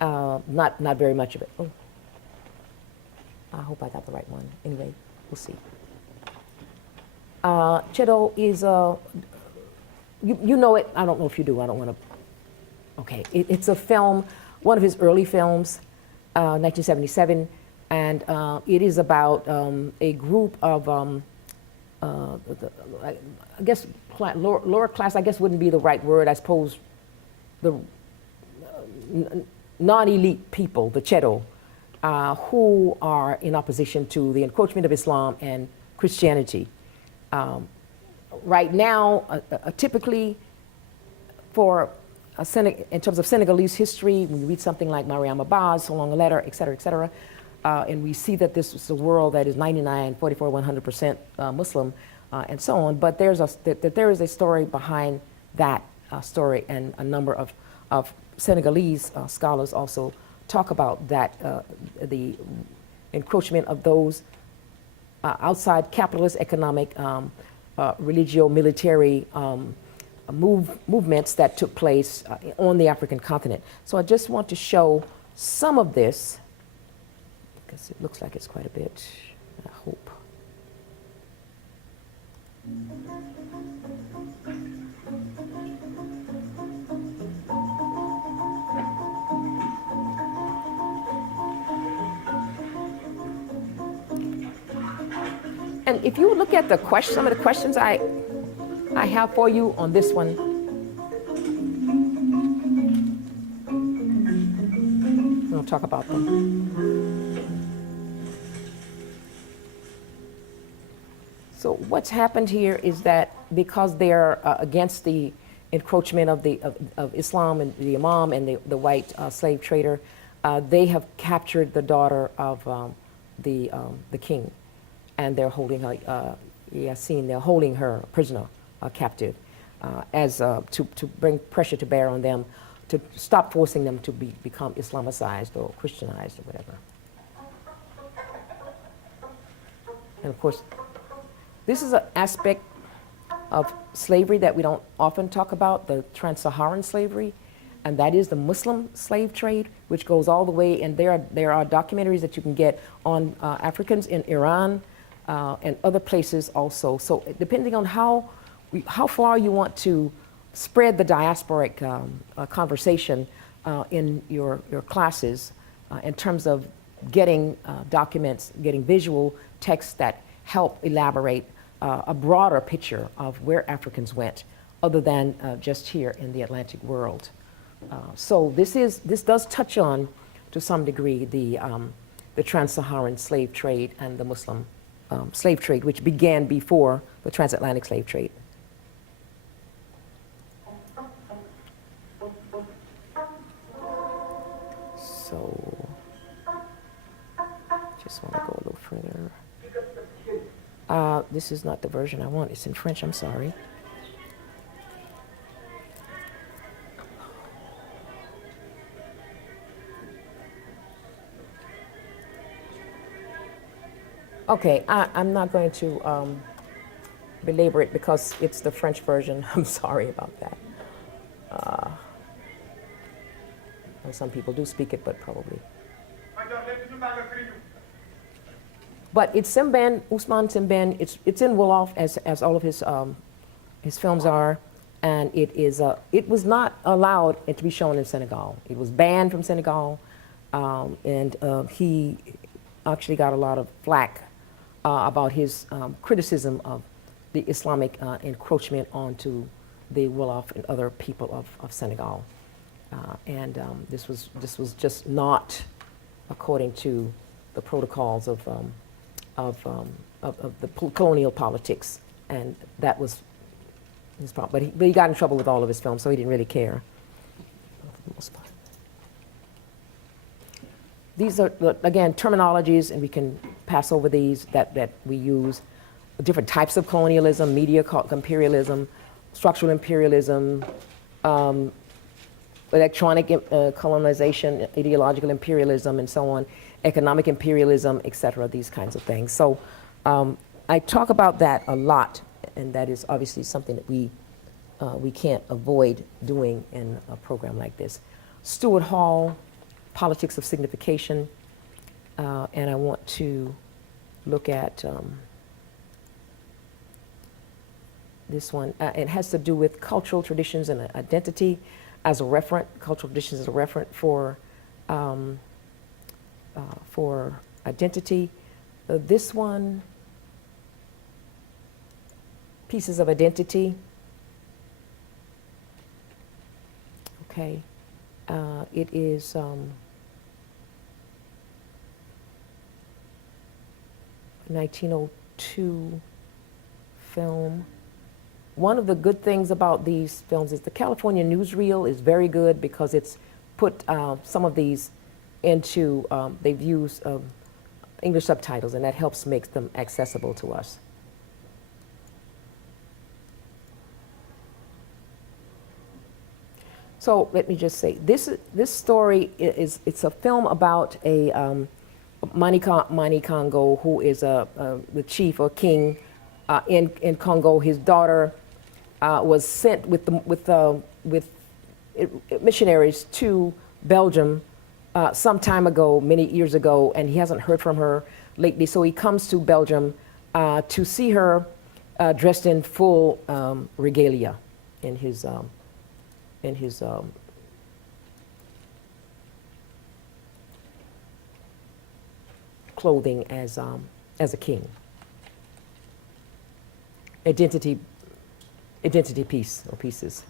Not very much of it. Oh. I hope I got the right one. Anyway, we'll see. Ceddo is you know it. I don't know if you do. I don't want to. Okay, it's a film, one of his early films, 1977, and it is about a group of, I guess, lower class, I guess wouldn't be the right word, I suppose, the non-elite people, the Ceddo, who are in opposition to the encroachment of Islam and Christianity. Right now, typically, in terms of Senegalese history, when you read something like Mariama Baz, So Long a Letter, et cetera, and we see that this is a world that is 99, 44, 100% Muslim, and so on. But there is a story behind that story, and a number of Senegalese scholars also talk about that, the encroachment of those outside capitalist economic, religio-military movements that took place on the African continent. So I just want to show some of this, because it looks like it's quite a bit, I hope. And if you look at some of the questions I have for you on this one, we'll talk about them. So what's happened here is that because they're against the encroachment of Islam and the Imam and the white slave trader, they have captured the daughter of the king, and they're holding her, Yassine, they're holding her prisoner, captive, to bring pressure to bear on them, to stop forcing them to become Islamicized or Christianized or whatever. And of course, this is an aspect of slavery that we don't often talk about, the trans-Saharan slavery, and that is the Muslim slave trade, which goes all the way, and there are documentaries that you can get on Africans in Iran and other places also. So depending on how far you want to spread the diasporic conversation in your classes in terms of getting documents, getting visual texts that help elaborate a broader picture of where Africans went, other than just here in the Atlantic world. So this does touch on to some degree, the trans-Saharan slave trade and the Muslim slave trade, which began before the transatlantic slave trade. So, just want to go a little further. This is not the version I want. It's in French, I'm sorry. Okay, I'm not going to belabor it because it's the French version. I'm sorry about that. Well, some people do speak it, but probably. But it's Simban, Ousmane Simban. It's in Wolof, as all of his films are, and it was not allowed to be shown in Senegal. It was banned from Senegal, and he actually got a lot of flack about his criticism of the Islamic encroachment onto the Wolof and other people of Senegal. This was just not according to the protocols of the colonial politics, and that was his problem. But he got in trouble with all of his films, so he didn't really care. For the most part. These are, again, terminologies, and we can pass over these that we use. Different types of colonialism, media imperialism, structural imperialism, electronic colonization, ideological imperialism, and so on, economic imperialism, etc., these kinds of things. So I talk about that a lot, and that is obviously something that we can't avoid doing in a program like this. Stuart Hall, Politics of Signification, and I want to look at this one. It has to do with cultural traditions and identity as a referent, cultural traditions as a referent for identity. This one, Pieces of Identity. Okay. It is 1902 film. One of the good things about these films is the California newsreel is very good because it's put some of these into, they've used English subtitles, and that helps make them accessible to us. So let me just say, this story it's a film about a Mani Congo, who is the chief or king in Congo. His daughter was sent with missionaries to Belgium some time ago, many years ago, and he hasn't heard from her lately. So he comes to Belgium to see her dressed in full regalia in his clothing as a king. Identity piece or pieces.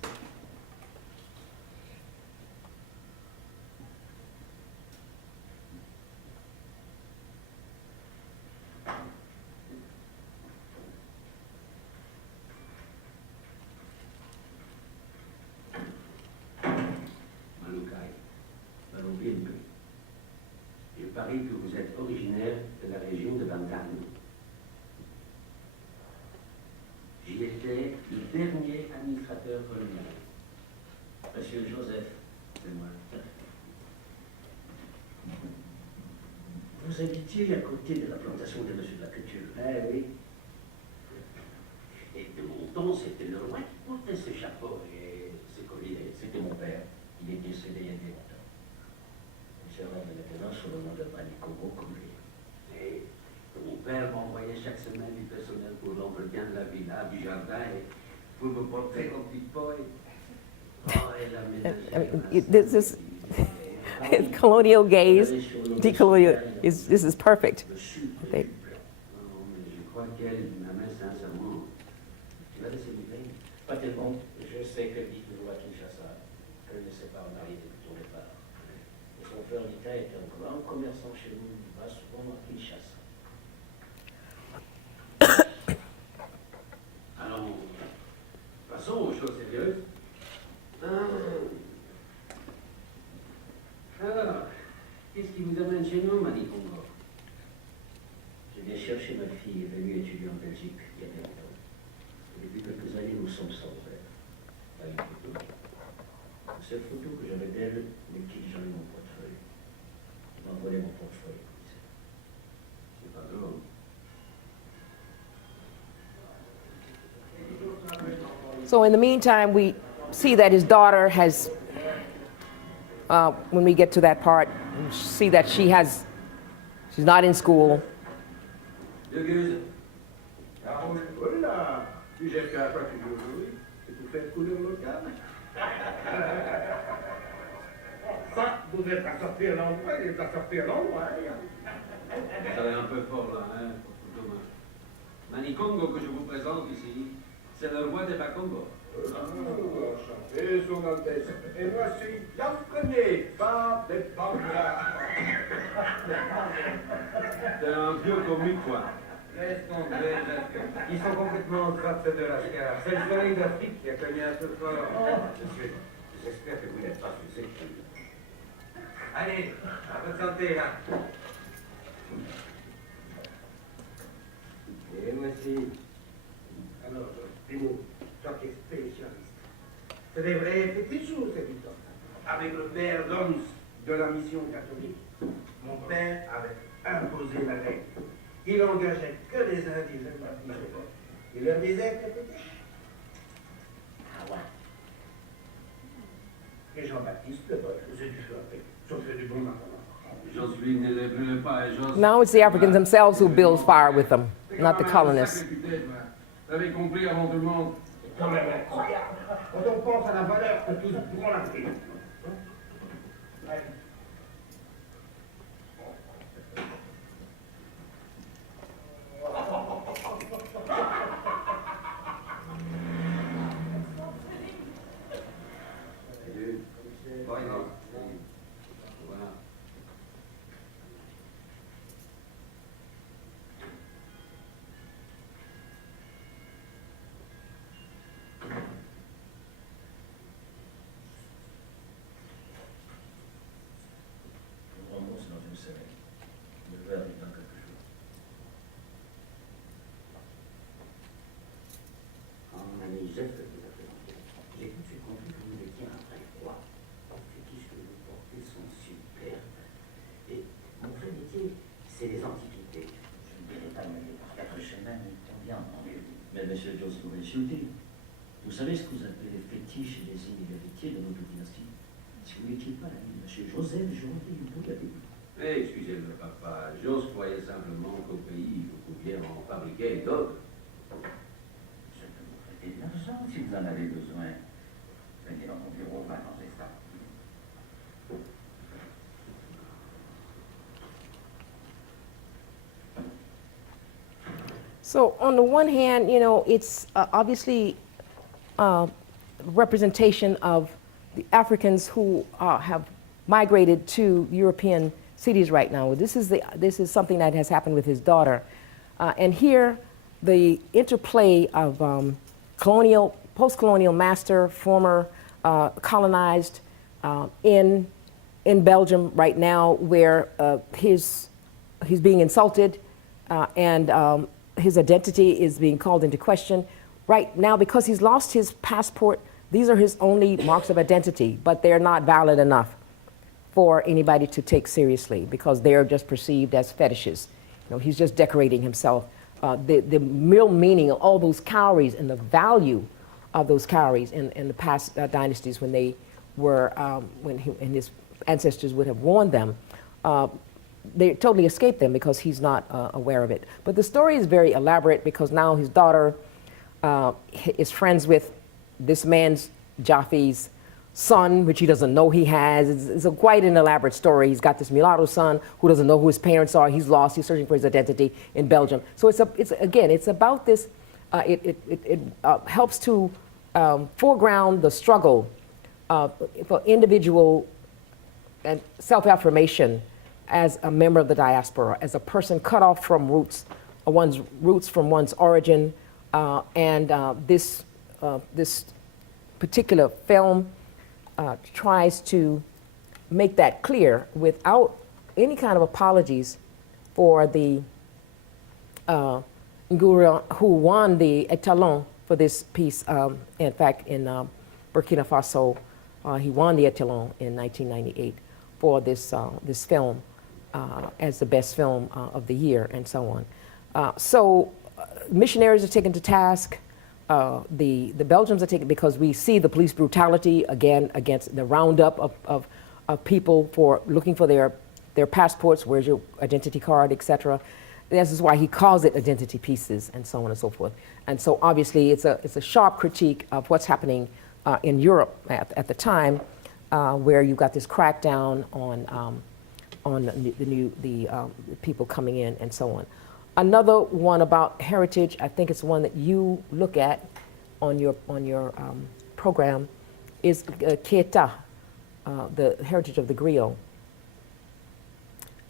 Il paraît que vous êtes originaire de la région de Bandano. J'y étais le dernier administrateur colonial. Monsieur Joseph, c'est moi. Vous habitiez à côté de la plantation de Monsieur de la Culture. Eh oui. Et de mon temps, c'était le roi qui portait ce chapeau et ce collier. C'était mon père. Il est décédé il y a bien longtemps. Je rêve maintenant sur le nom de Manicomo comme lui. Et mon père m'envoyait chaque semaine du personnel pour l'entretien de la villa, du jardin, et pour me porter au petit boy. Oh, et la ménagère. This is colonial gaze, decolonial. This is perfect. Non, mais je crois qu'elle m'amène sincèrement. Tu vas laisser vivre? Pas tellement. Je sais que dit le roi Kinshasa, elle ne s'est pas mariée depuis ton départ. Et son frère Lita était un grand commerçant chez nous, il va souvent à Kinshasa. Alors, passons aux choses sérieuses. Alors, qu'est-ce qui vous amène chez nous, Mani Congo? Je viens chercher ma fille, est venue étudier en Belgique il y a bien longtemps. Depuis quelques années, nous sommes sans nouvelles. Pas une photo. Cette photo que j'avais d'elle, mais qui j'en ai mon portefeuille. Il m'a volé mon portefeuille. C'est pas drôle. So in the meantime, we see that his daughter has, when we get to that part, we see that she's not in school. Voilà, tu jettes à quoi tu veux jouer, et tu fais couleur locale. Ça, vous êtes à sortir l'endroit, il est à sortir l'endroit. Vous allez un peu fort là, hein, pour dommage. Mani Congo que je vous présente ici, c'est le roi des Bakongo. Enchanté, son Altesse. Et voici, j'apprenais, pas des barbares. C'est un vieux commis, quoi. Laisse tomber, ils sont complètement en train de se de la scar. C'est le soleil d'Afrique qui a cogné un peu fort. J'espère que vous n'êtes pas susceptible. Allez, à votre santé, là. Et voici. Alors, Primo, toi qui es spécialiste. C'est des vrais petites choses, cette histoire. Avec le père Dons de la mission catholique, mon père avait imposé la règle. Il engageait que les indigènes baptisés. Il leur disait que c'était ah ouais. Et Jean-Baptiste, faisait du feu après. Ça fait du bon matin. Joseph ne les brûle pas et Joseph... Now it's the Africans themselves who build fire with them, not the colonists. Vous avez compris avant tout le monde. C'est quand même incroyable. Quand on pense à la valeur que tous pour l'Afrique. Voilà. Nous remontons dans une semaine. Le verre est dans quelques jours. En manigef que vous avez présenté, j'ai tout de suite compris que vous étiez un vrai roi. Les fétiches que vous portez sont superbes. Et mon vrai métier, c'est les antiquités. Je ne dirais pas le par quatre chemins, mais combien en mieux. Mais monsieur Joseph, vous l'insultez. Vous savez ce que vous appelez les fétiches et les inégalités de notre dynastie. Si vous n'étiez pas l'ami de monsieur Joseph, j'aurais fait une bout de la Bible. Eh, excusez-moi, papa. J'ose croyais simplement qu'au pays, vous pouviez en fabriquer d'autres. Je peux vous prêter de l'argent si vous en avez besoin. Venez dans mon bureau, on va manger ça. So on the one hand, you know, it's obviously representation of the Africans who have migrated to European cities right now. This is something that has happened with his daughter. And here, the interplay of post-colonial master, former colonized in Belgium right now, where he's being insulted and his identity is being called into question. Right now, because he's lost his passport, these are his only marks of identity, but they're not valid enough for anybody to take seriously because they're just perceived as fetishes. You know, he's just decorating himself. The real meaning of all those cowries and the value of those cowries in the past dynasties when they were, and his ancestors would have worn them, they totally escaped them because he's not aware of it. But the story is very elaborate because now his daughter is friends with this man's, Jaffe's son, which he doesn't know he has. It's quite an elaborate story. He's got this mulatto son who doesn't know who his parents are. He's lost. He's searching for his identity in Belgium. So it's about this. It helps to foreground the struggle for individual and self-affirmation as a member of the diaspora, as a person cut off from one's roots from one's origin, this particular film tries to make that clear without any kind of apologies for the Ngouria who won the Etalon for this piece. In fact, in Burkina Faso, he won the Etalon in 1998 for this film as the best film of the year, and so on. So missionaries are taken to task. The Belgians are taken because we see the police brutality again against the roundup of people for looking for their passports, where's your identity card, etc. This is why he calls it identity pieces, and so on and so forth. And so obviously it's a sharp critique of what's happening in Europe at the time, where you've got this crackdown on the people coming in and so on. Another one about heritage, I think it's one that you look at on your program, is Keita, the heritage of the griot.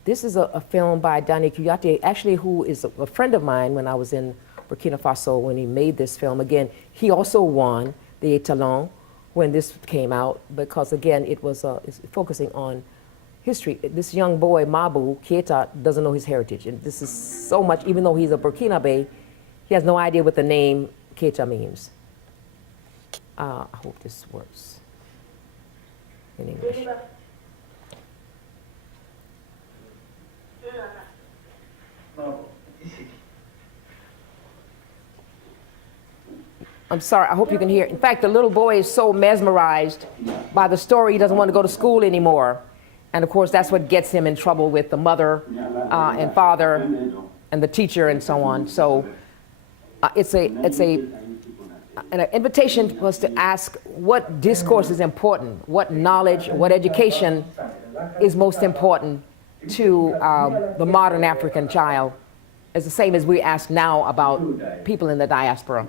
This is a film by Dani Kouyaté, actually, who is a friend of mine when I was in Burkina Faso when he made this film. Again, he also won the Etalon when this came out because, again, it was it's focusing on history. This young boy, Mabu Keita, doesn't know his heritage. And this is so much, even though he's a Burkinabe, he has no idea what the name Keita means. I hope this works in English. I'm sorry, I hope you can hear. In fact, the little boy is so mesmerized by the story, he doesn't want to go to school anymore. And of course, that's what gets him in trouble with the mother and father and the teacher and so on. So an invitation was to ask what discourse is important, what knowledge, what education is most important to the modern African child. It's the same as we ask now about people in the diaspora.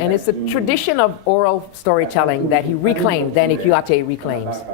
And it's a tradition of oral storytelling that he reclaimed, Dani Kouyaté reclaims.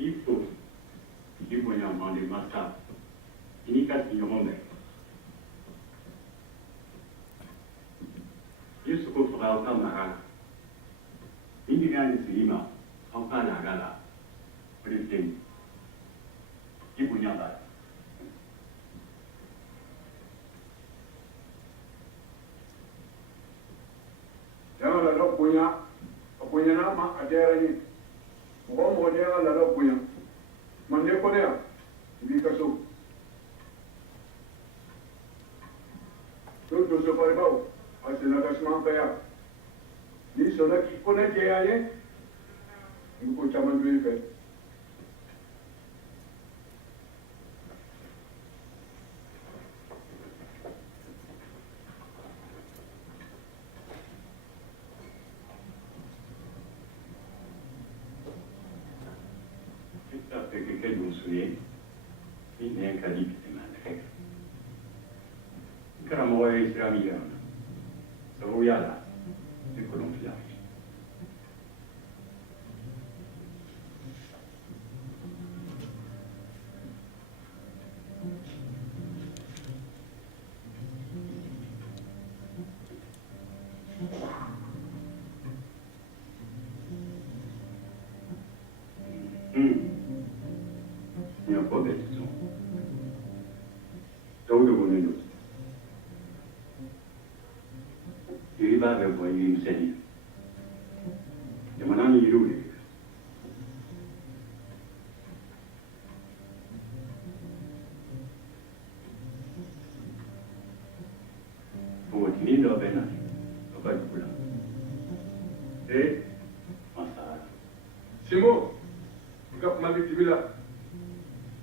Il faut du moyennement de massacre, inikas ignorome. Yusuko fera autant marin. Indigane Sima, en Panagala, Pristin, Ibunyaba. Yama la punya, punya nama aderani. Mɔgɔ n'i y'a laada bonya manden kɔnɔ yan i b'i ka so donso faribaw a senna ka suma an fɛ yan n'i sɔnna k'i kɔnɔ jɛya ye i bɛ ko caman to i fɛ Karamɔgɔ ye sira min yira sababu y'a la ni kolon fila Diriba avec vous, il me sait. Et maintenant, il est où? Pour votre mine de peine, pas de problème. Eh, En ça, Simo, ikap mali tibila.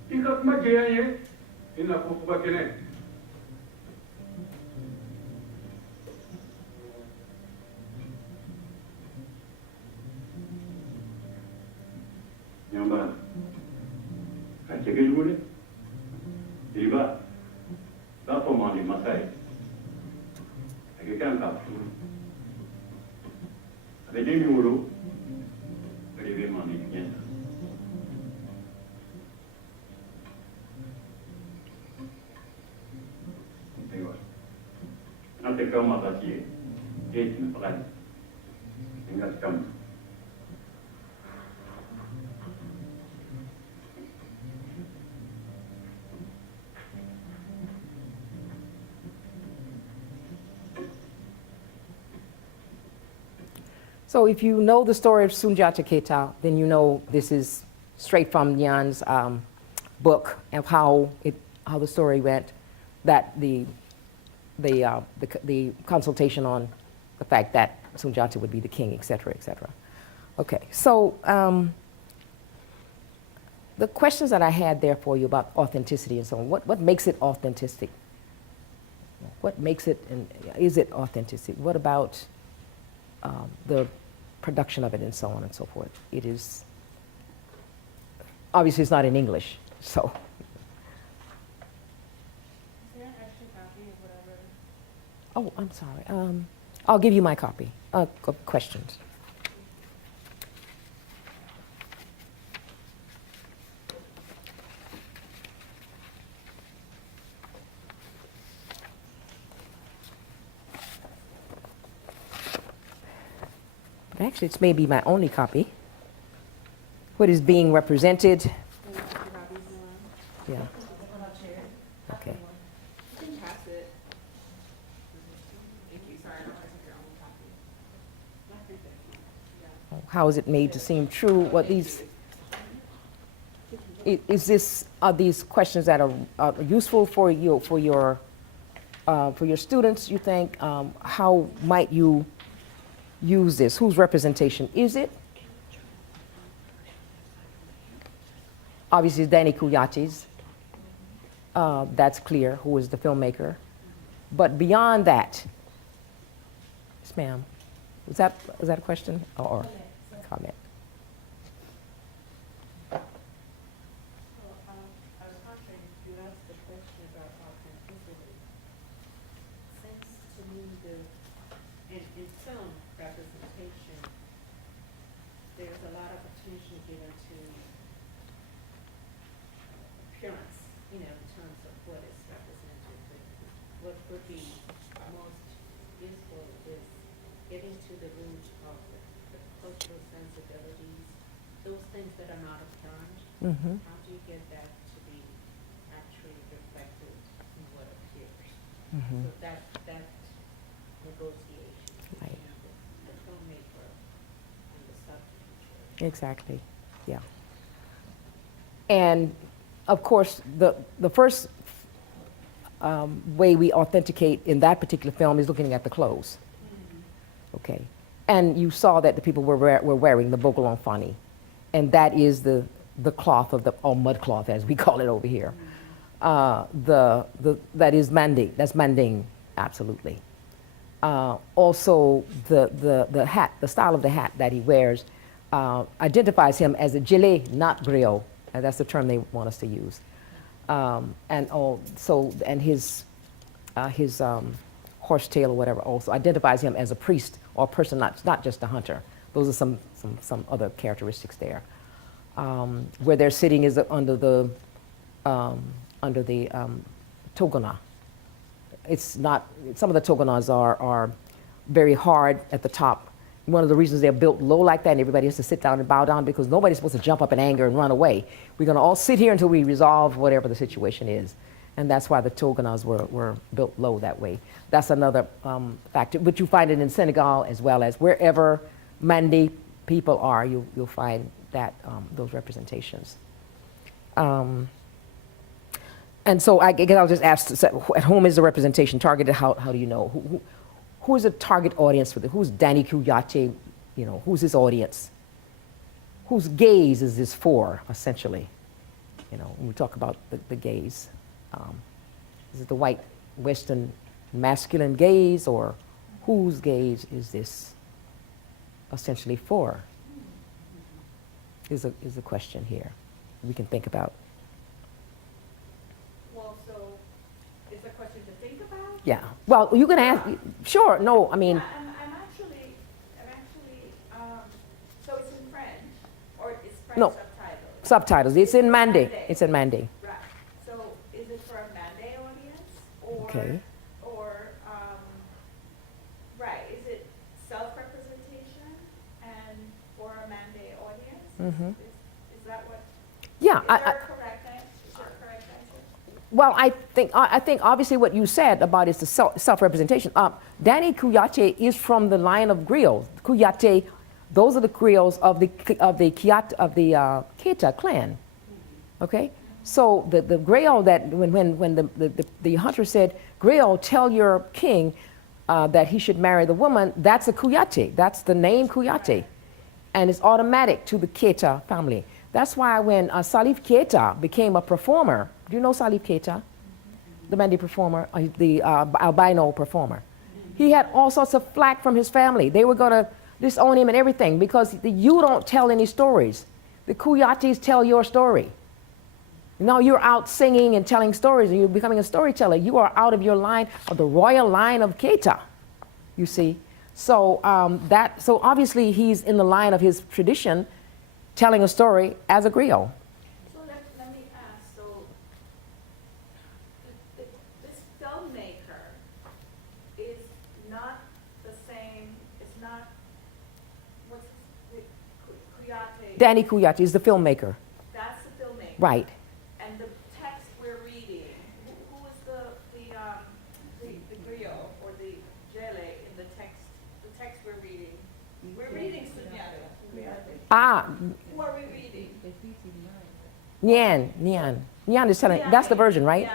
Ikap majeyanye, ina kufuba kene. Nyamba, quand tu es joué, Diriba, va commander Massaï. Avec quelqu'un qui a fou. Avec des numéros, vous devez demander bien ça. Et voilà. Quand tu es comme un papier, et tu me prends, tu me laisses comme ça. So if you know the story of Sundiata Keita, then you know this is straight from Nyan's book of how the story went, that the consultation on the fact that Sundiata would be the king, et cetera, et cetera. Okay, so the questions that I had there for you about authenticity and so on, what makes it authentic? What makes it, and is it authentic? What about the production of it and so on and so forth? It is, obviously it's not in English, so. Is there an extra copy of what I wrote? Oh, I'm sorry. I'll give you my copy. Questions. But actually, it's maybe my only copy. What is being represented? Yeah. Okay. You can pass it. Thank you, sorry, I don't have to take your own copy. How is it made to seem true? What these? Are these questions that are useful for you, for your students? You think? How might you use this? Whose representation is it? Obviously, Danny Kuyati's. That's clear. Who is the filmmaker? But beyond that, yes, ma'am. Was that a question or comment? I was wondering if you asked the question about authenticity. Seems to me in film representation, there's a lot of attention given to appearance, in terms of what is represented. What would be most useful is getting to the root of the cultural sensibilities, those things that are not apparent. Mm-hmm. How do you get that to be actually reflected in what appears? Mm-hmm. So that negotiation Right. between the filmmaker and the subject. Exactly. Yeah. And of course, the first way we authenticate in that particular film is looking at the clothes. Okay. And you saw that the people were wearing the Bogolon Fani. And that is the cloth of or mud cloth, as we call it over here. That is Manding. That's Manding, absolutely. Also, the hat, the style of the hat that he wears identifies him as a gilet, not griot. And that's the term they want us to use. And his horsetail or whatever also identifies him as a priest or a person, not just a hunter. Those are some other characteristics there. Where they're sitting is under the togona. It's not, some of the togonas are very hard at the top. One of the reasons they're built low like that and everybody has to sit down and bow down because nobody's supposed to jump up in anger and run away. We're going to all sit here until we resolve whatever the situation is. And that's why the Togonas were built low that way. That's another factor. But you find it in Senegal as well as wherever Mande people are, you'll find that those representations. And so I guess I'll just ask, at whom is the representation targeted? How do you know? Who is the target audience for this? Who's Danny Kouyaté? You know, who's his audience? Whose gaze is this for, essentially? You know, when we talk about the gaze. Is it the white Western masculine gaze, or whose gaze is this essentially for? Is a question here we can think about. Well, so it's a question to think about? Yeah. Well, you can ask. Sure. No. I mean. Yeah, I'm actually, so it's in French, or it's French No. subtitles? Subtitles. It's in Mande. It's in Mande. Right. So is it for a Mande audience, or? Okay. Or, right, is it self-representation and for a Mande audience? Mm-hmm. Is that what? Yeah. Is there a correct answer? Is there a correct answer? Well, I think obviously what you said about is the self-representation. Danny Kouyaté is from the line of griots. Kouyaté, those are the griots of the Keita clan. Okay, so the griot that when the hunter said, "Griot, tell your king that he should marry the woman," that's a Kouyaté. That's the name Kouyaté, and it's automatic to the Keita family. That's why when Salif Keita became a performer, do you know Salif Keita? The Mande performer, the albino performer. He had all sorts of flack from his family. They were going to disown him and everything because you don't tell any stories. The Kouyatés tell your story. Now you're out singing and telling stories and you're becoming a storyteller. You are out of your line, of the royal line of Keita, you see. So, so obviously he's in the line of his tradition, telling a story as a griot. So let me ask, so this filmmaker is not the same, it's not, what's Kouyaté? Danny Kouyaté is the filmmaker. That's the filmmaker. Right. And the text we're reading, who is the griot or the jele in the text we're reading? We're reading Sunyata. Ah, Who are we reading? Nyan is telling, that's the version, right?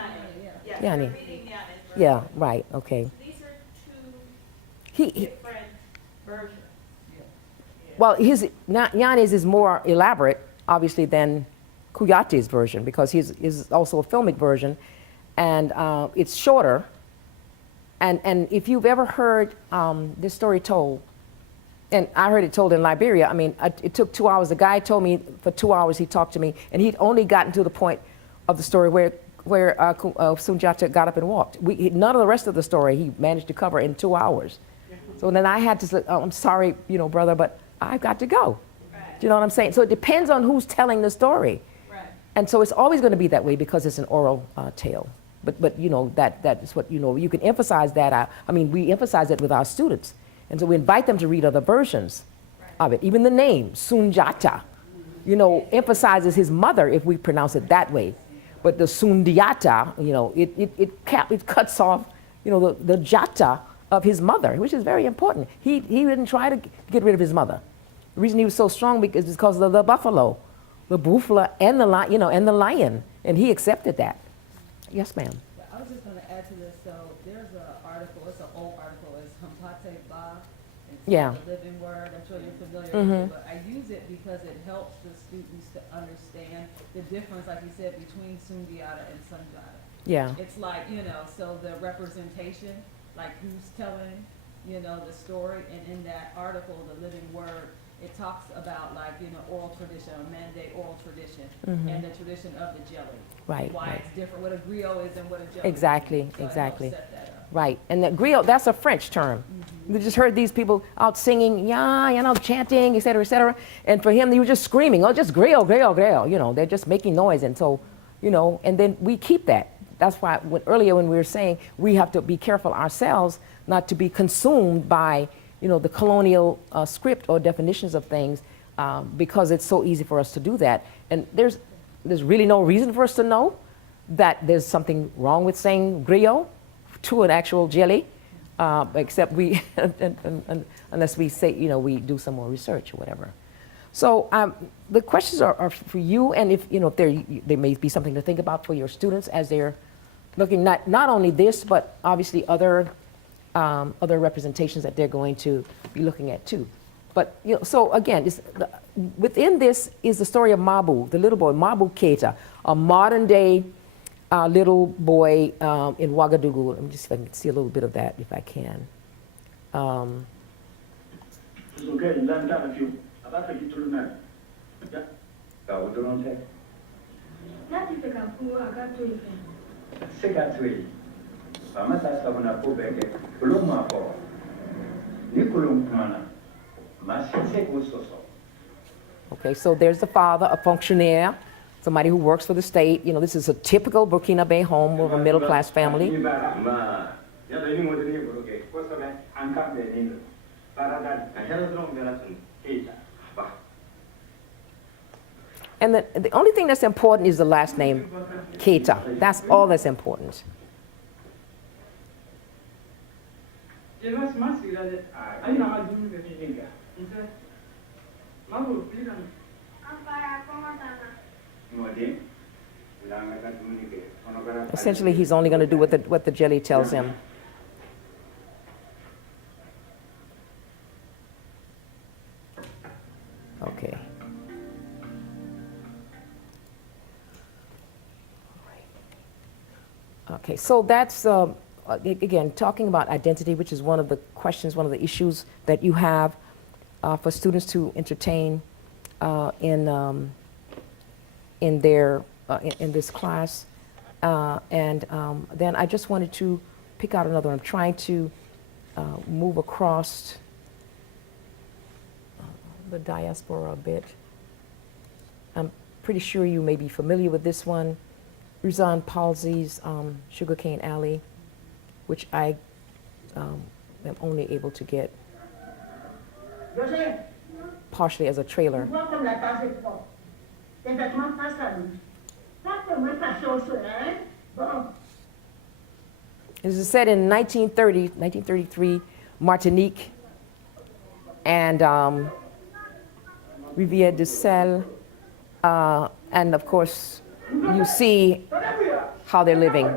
Yes, Nyani. we're reading Nyana's version. Yeah, right, okay. These are two He, different versions. well, Nyan's is more elaborate, obviously, than Kouyaté's version because his is also a filmic version, and it's shorter. And if you've ever heard this story told, and I heard it told in Liberia, I mean, it took 2 hours. The guy told me for 2 hours he talked to me, and he'd only gotten to the point of the story where Sundiata got up and walked. None of the rest of the story he managed to cover in 2 hours. So then I had to say, oh, I'm sorry, brother, but I've got to go. Right. Do you know what I'm saying? So it depends on who's telling the story. Right. And so it's always going to be that way because it's an oral tale. But that is what, you can emphasize that. I mean, we emphasize it with our students. And so we invite them to read other versions of it. Even the name, Sundiata, emphasizes his mother if we pronounce it that way. But the Sundiata, it cuts off, the jata of his mother, which is very important. He didn't try to get rid of his mother. The reason he was so strong is because of the buffalo, the buffalo, and the lion, and he accepted that. Yes, ma'am. I was just going to add to this. So there's an article. It's an old article. It's Hampate Ba. Yeah. The Living Word. I'm sure you're familiar with it, but I use it because it helps the students to understand the difference, like you said, between Sundiata and Sundiata. Yeah. It's like, so the representation, like who's telling, the story, and in that article, The Living Word, it talks about oral tradition, a Mande oral tradition, and the tradition of the jelly. Right. Why right. it's different, what a griot is and what a jelly Exactly, is. So exactly. it helps set that up. Right. And the griot, that's a French term. We just heard these people out singing, chanting, et cetera, et cetera. And for him, they were just screaming, oh, just griot, griot, griot. They're just making noise. And so, and then we keep that. That's why earlier when we were saying we have to be careful ourselves not to be consumed by, the colonial script or definitions of things because it's so easy for us to do that. And there's really no reason for us to know, that there's something wrong with saying griot to an actual jelly, except we, unless we say, we do some more research or whatever. So the questions are for you, and if there may be something to think about for your students as they're looking not only this, but obviously other representations that they're going to be looking at too. But so again, within this is the story of Mabu, the little boy, Mabu Keita, a modern day little boy in Ouagadougou. Let me just see if I can see a little bit of that, if I can. Okay, so there's the father, a fonctionnaire, somebody who works for the state. This is a typical Burkinabe home of a middle-class family. And the only thing that's important is the last name, Keita. That's all that's important. Essentially, he's only going to do what the jelly tells him. Okay. Okay, so that's, again, talking about identity, which is one of the questions, one of the issues that you have for students to entertain in this class. And then I just wanted to pick out another one. I'm trying to move across the diaspora a bit. I'm pretty sure you may be familiar with this one. Rizan Palzi's Sugarcane Alley, which I am only able to get partially as a trailer. This is set in 1933, Martinique, and Rivière du Sel, and of course, you see how they're living.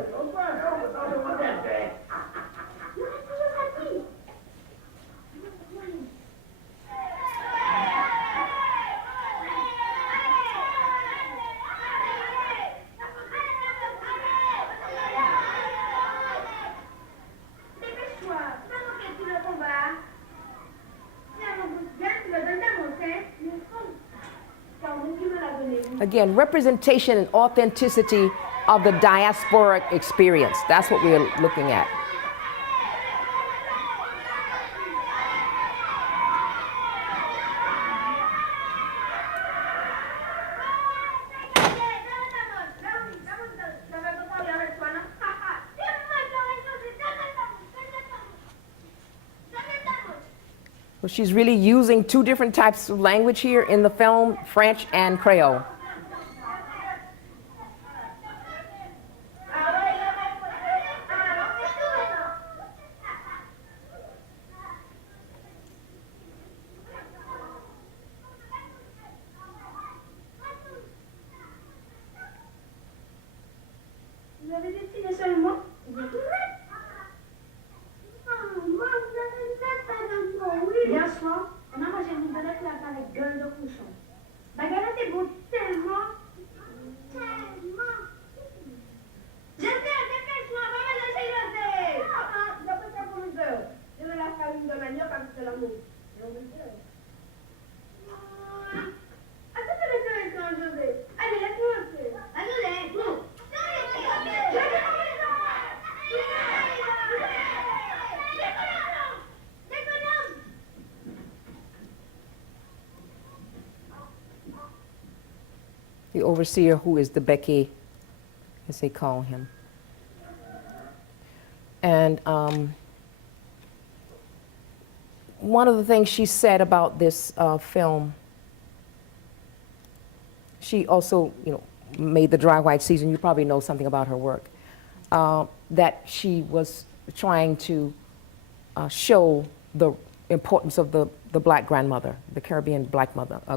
Again, representation and authenticity of the diasporic experience. That's what we're looking at. So she's really using two different types of language here in the film, French and Creole. Hier soir, on a mangé une banane avec gueule de cochon. La galette est bonne tellement. Dépêche-moi, va me laisser le thé. D'après ça pour nous deux. Je vais la farine de manioc avec de l'amour. Attends, laisse-moi José. Allez, laisse-moi un thé. Allez, non. The overseer, who is the Becky, as they call him. And one of the things she said about this film, she also, made the Dry White Season, you probably know something about her work, that she was trying to show the importance of the black grandmother, the Caribbean black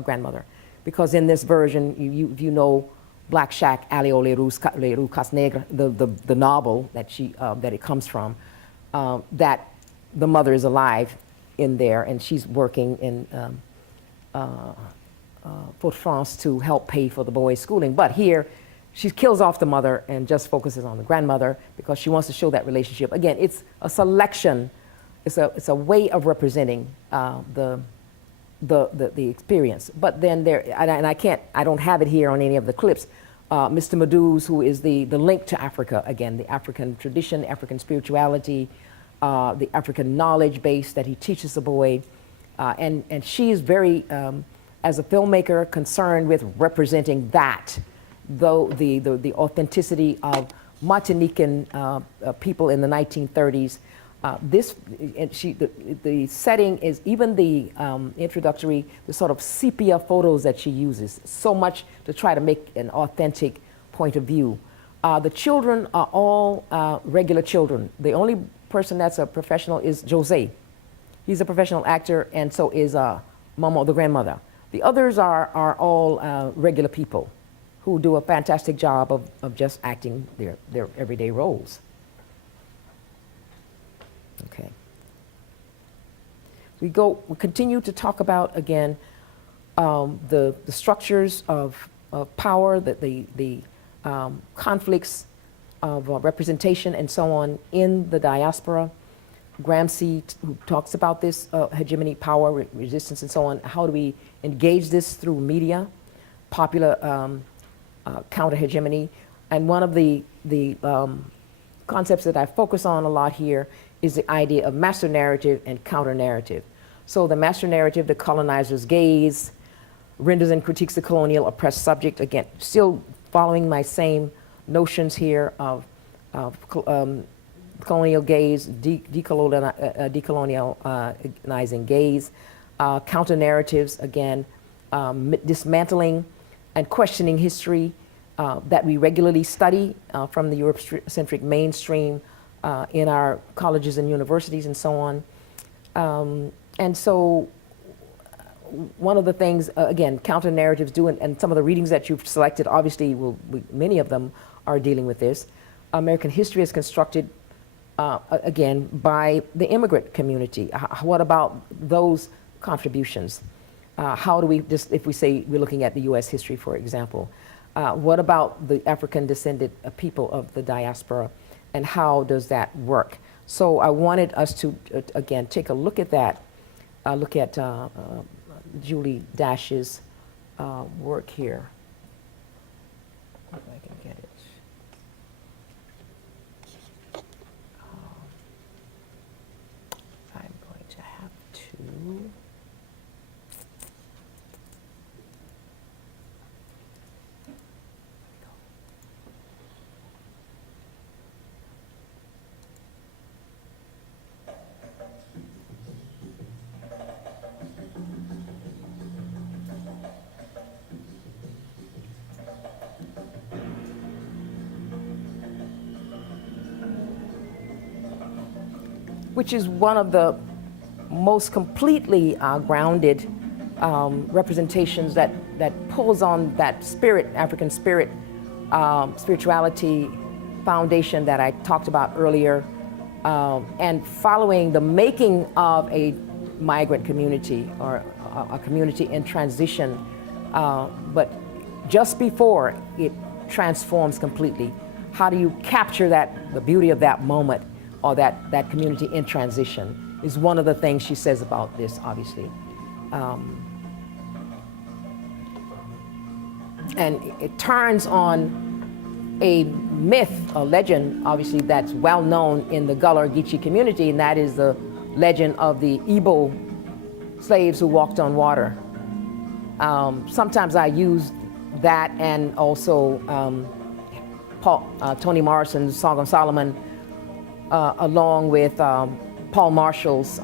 grandmother. Because in this version, you know Black Shack, Alio Les Rues Cas Negres, the novel that it comes from, that the mother is alive in there, and she's working in Fort-de-France to help pay for the boys' schooling. But here, she kills off the mother and just focuses on the grandmother because she wants to show that relationship. Again, it's a selection, it's a way of representing the experience. But then I don't have it here on any of the clips. Mr. Meduse, who is the link to Africa, again, the African tradition, African spirituality, the African knowledge base that he teaches the boy. And she is very, as a filmmaker, concerned with representing that, though the authenticity of Martinican people in the 1930s. The setting is, even the introductory, the sort of sepia photos that she uses, so much to try to make an authentic point of view. The children are all regular children. The only person that's a professional is Jose. He's a professional actor, and so is Momo, the grandmother. The others are all regular people who do a fantastic job of just acting their everyday roles. Okay. We continue to talk about, again, the structures of power, the conflicts of representation and so on in the diaspora. Gramsci, who talks about this hegemony, power, resistance, and so on. How do we engage this through media, popular counter-hegemony? And one of the concepts that I focus on a lot here is the idea of master narrative and counter narrative. So the master narrative, the colonizer's gaze, renders and critiques the colonial oppressed subject. Again, still following my same notions here of colonial gaze, decolonializing gaze, counter narratives, again, dismantling and questioning history that we regularly study from the Eurocentric mainstream in our colleges and universities and so on. And so one of the things, again, counter narratives do, and some of the readings that you've selected, obviously, many of them are dealing with this. American history is constructed, again, by the immigrant community. What about those contributions? How do we, just if we say we're looking at the US history, for example, what about the African descended people of the diaspora, and how does that work? So I wanted us to, again, take a look at that, look at Julie Dash's work here. If I can get it. I'm going to have to. Which is one of the most completely grounded representations that pulls on that spirit, African spirit, spirituality foundation that I talked about earlier, and following the making of a migrant community or a community in transition, but just before it transforms completely. How do you capture the beauty of that moment, or that community in transition, is one of the things she says about this, obviously. And it turns on a myth, a legend, obviously, that's well known in the Gullah Geechee community, and that is the legend of the Igbo slaves who walked on water. Sometimes I use that, and also Toni Morrison's Song of Solomon, along with Paul Marshall's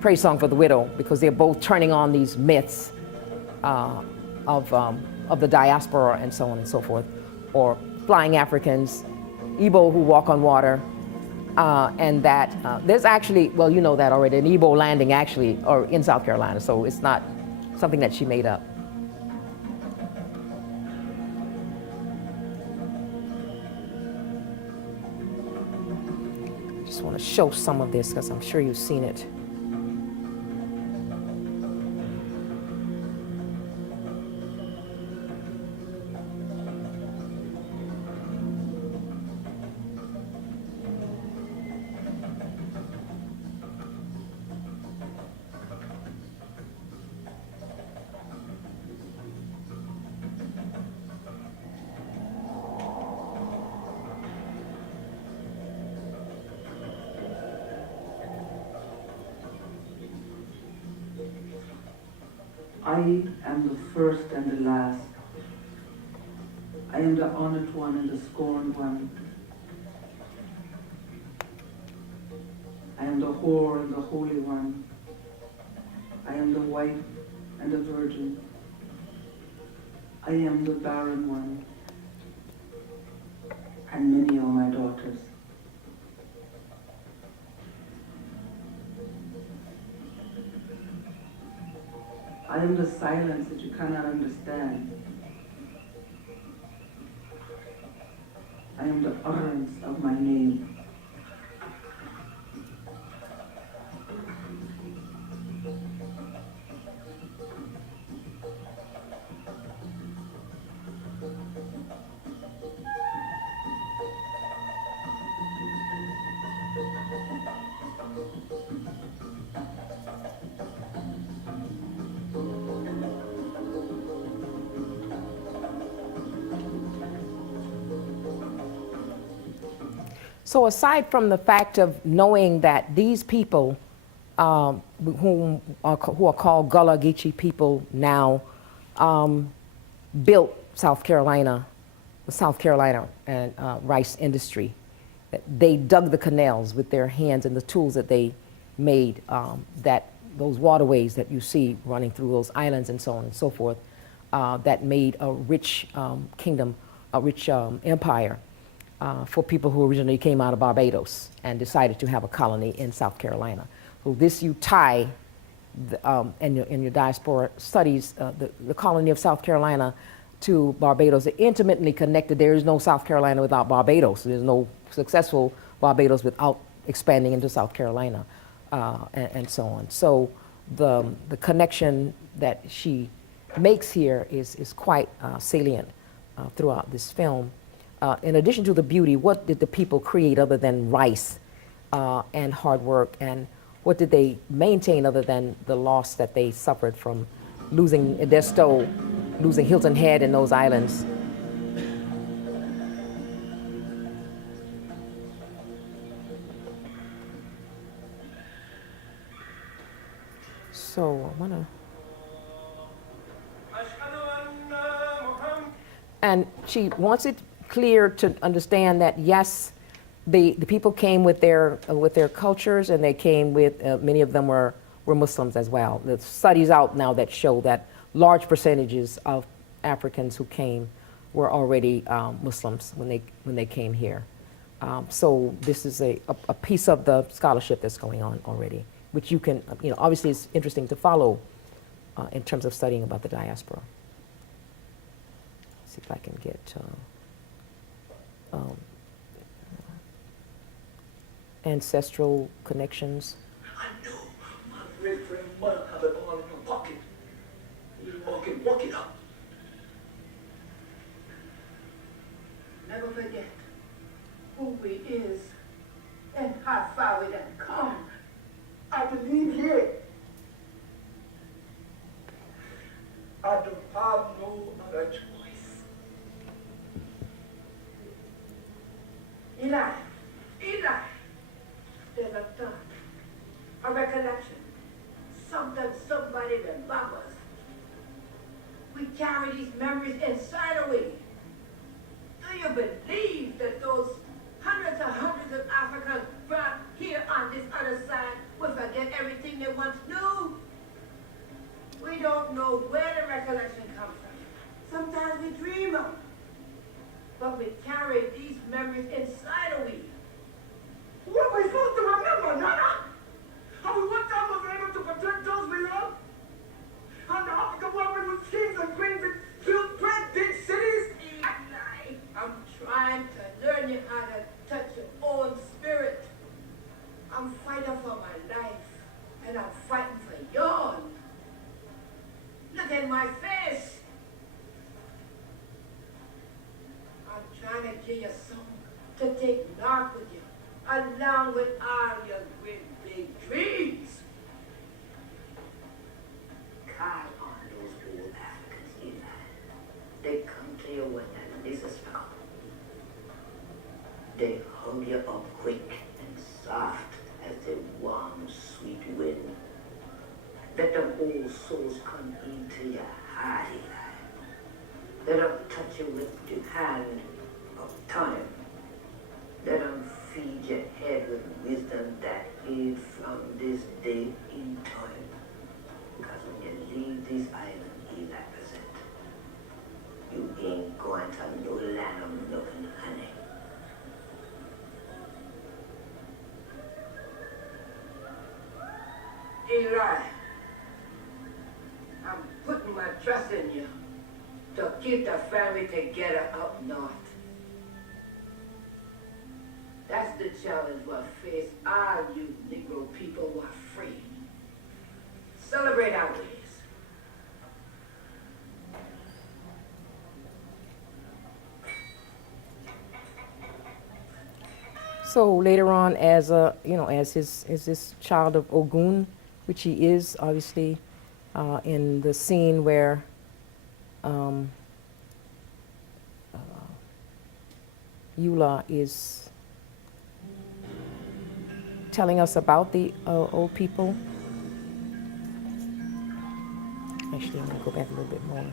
Praise Song for the Widow, because they're both turning on these myths of of the diaspora and so on and so forth, or flying Africans, Igbo who walk on water, and that there's actually, well, you know that already, an Igbo landing actually, or in South Carolina, so it's not something that she made up. Just want to show some of this because I'm sure you've seen it. I am the first and the last. I am the honored one and the scorned one. I am the whore and the holy one. I am the wife and the virgin. I am the barren one. And many are my daughters. I am the silence that you cannot understand. I am the utterance of my name. So aside from the fact of knowing that these people, who are called Gullah Geechee people now, built South Carolina, the South Carolina and rice industry. They dug the canals with their hands and the tools that they made, that those waterways that you see running through those islands and so on and so forth, that made a rich kingdom, a rich empire. For people who originally came out of Barbados and decided to have a colony in South Carolina. So this you tie, in your diaspora studies, the colony of South Carolina to Barbados. They're intimately connected. There is no South Carolina without Barbados. There's no successful Barbados without expanding into South Carolina, and so on. So the connection that she makes here is quite salient throughout this film. In addition to the beauty, what did the people create other than rice and hard work, and what did they maintain other than the loss that they suffered from losing Edisto, losing Hilton Head and those islands? So I wanna. And she wants it clear to understand that yes, the people came with their cultures, and they came with many of them were Muslims as well. There's studies out now that show that large percentages of Africans who came were already Muslims when they came here. So this is a piece of the scholarship that's going on already, which you can, obviously it's interesting to follow in terms of studying about the diaspora. See if I can get ancestral connections. I know my great-grandmother had it all in her pocket. You all can walk it up. Never forget who we is and how far we done come. I believe here. I don't have no other choice. Eli, there's a thought, a recollection, something somebody remembers. We carry these memories inside of we. Do you believe that those hundreds of Africans from here on this other side will forget everything they once knew? We don't know where the recollection comes from. Sometimes we dream of, but we carry these memories inside of we. What are we supposed to remember, Nana? How we one time was able to protect those we love? And the African woman with kings and queens and built great big cities? Eli, I'm trying to learn you how to touch your own spirit. I'm fighting for my life, and I'm fighting for yours. Look at my face. I'm trying to give you something to take north with you, along with all your great big dreams. Call on those old Africans, Eli. They come to you when that is a spell. They hug you up quick and soft as the warm, sweet wind. Let them old souls come into your heart, Eli. Let them touch you with the hand of time. Let them feed your head with wisdom that is from this day in time. Because when you leave this island, Eli present, you ain't going to no land of milk and honey. Eli, I'm putting my trust in you to keep the family together up north. That's the challenge we'll face all you Negro people who are free. Celebrate our ways. So later on, as a as this child of Ogun, which he is obviously, in the scene where Eula is telling us about the old people. Actually, I'm going to go back a little bit more.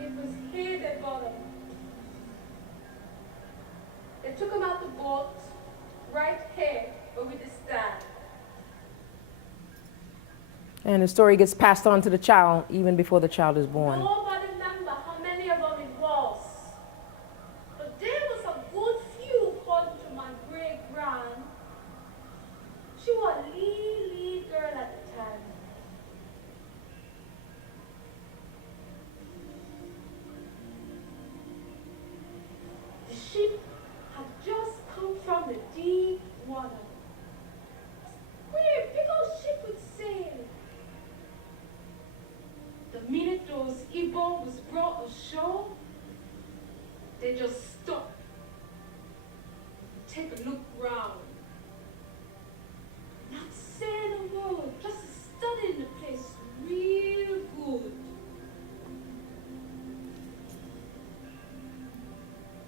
It was here they got him. They took him out the boat, right here, where we just stand. And the story gets passed on to the child even before the child is born. Nobody remember how many of them it was. But there was a good few according to my great grand. She was a little girl at the time. The ship had just come from the deep water. Great big old ship would sail. The minute those Igbo was brought ashore, they just stopped. Take a look round. Not saying a word, just studying the place real good.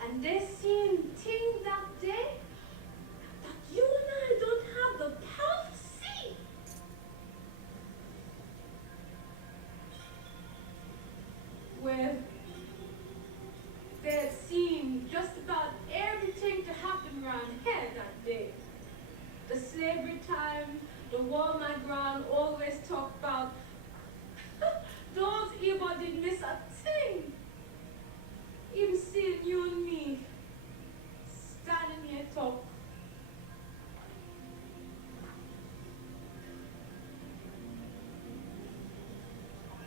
And they seen things that day that you and I don't have the power to see. Well, they had seen just about everything to happen around here that day. The slavery time, the war my grand always talk about. Those Igbo didn't miss a thing. Even seeing you and me standing here talk.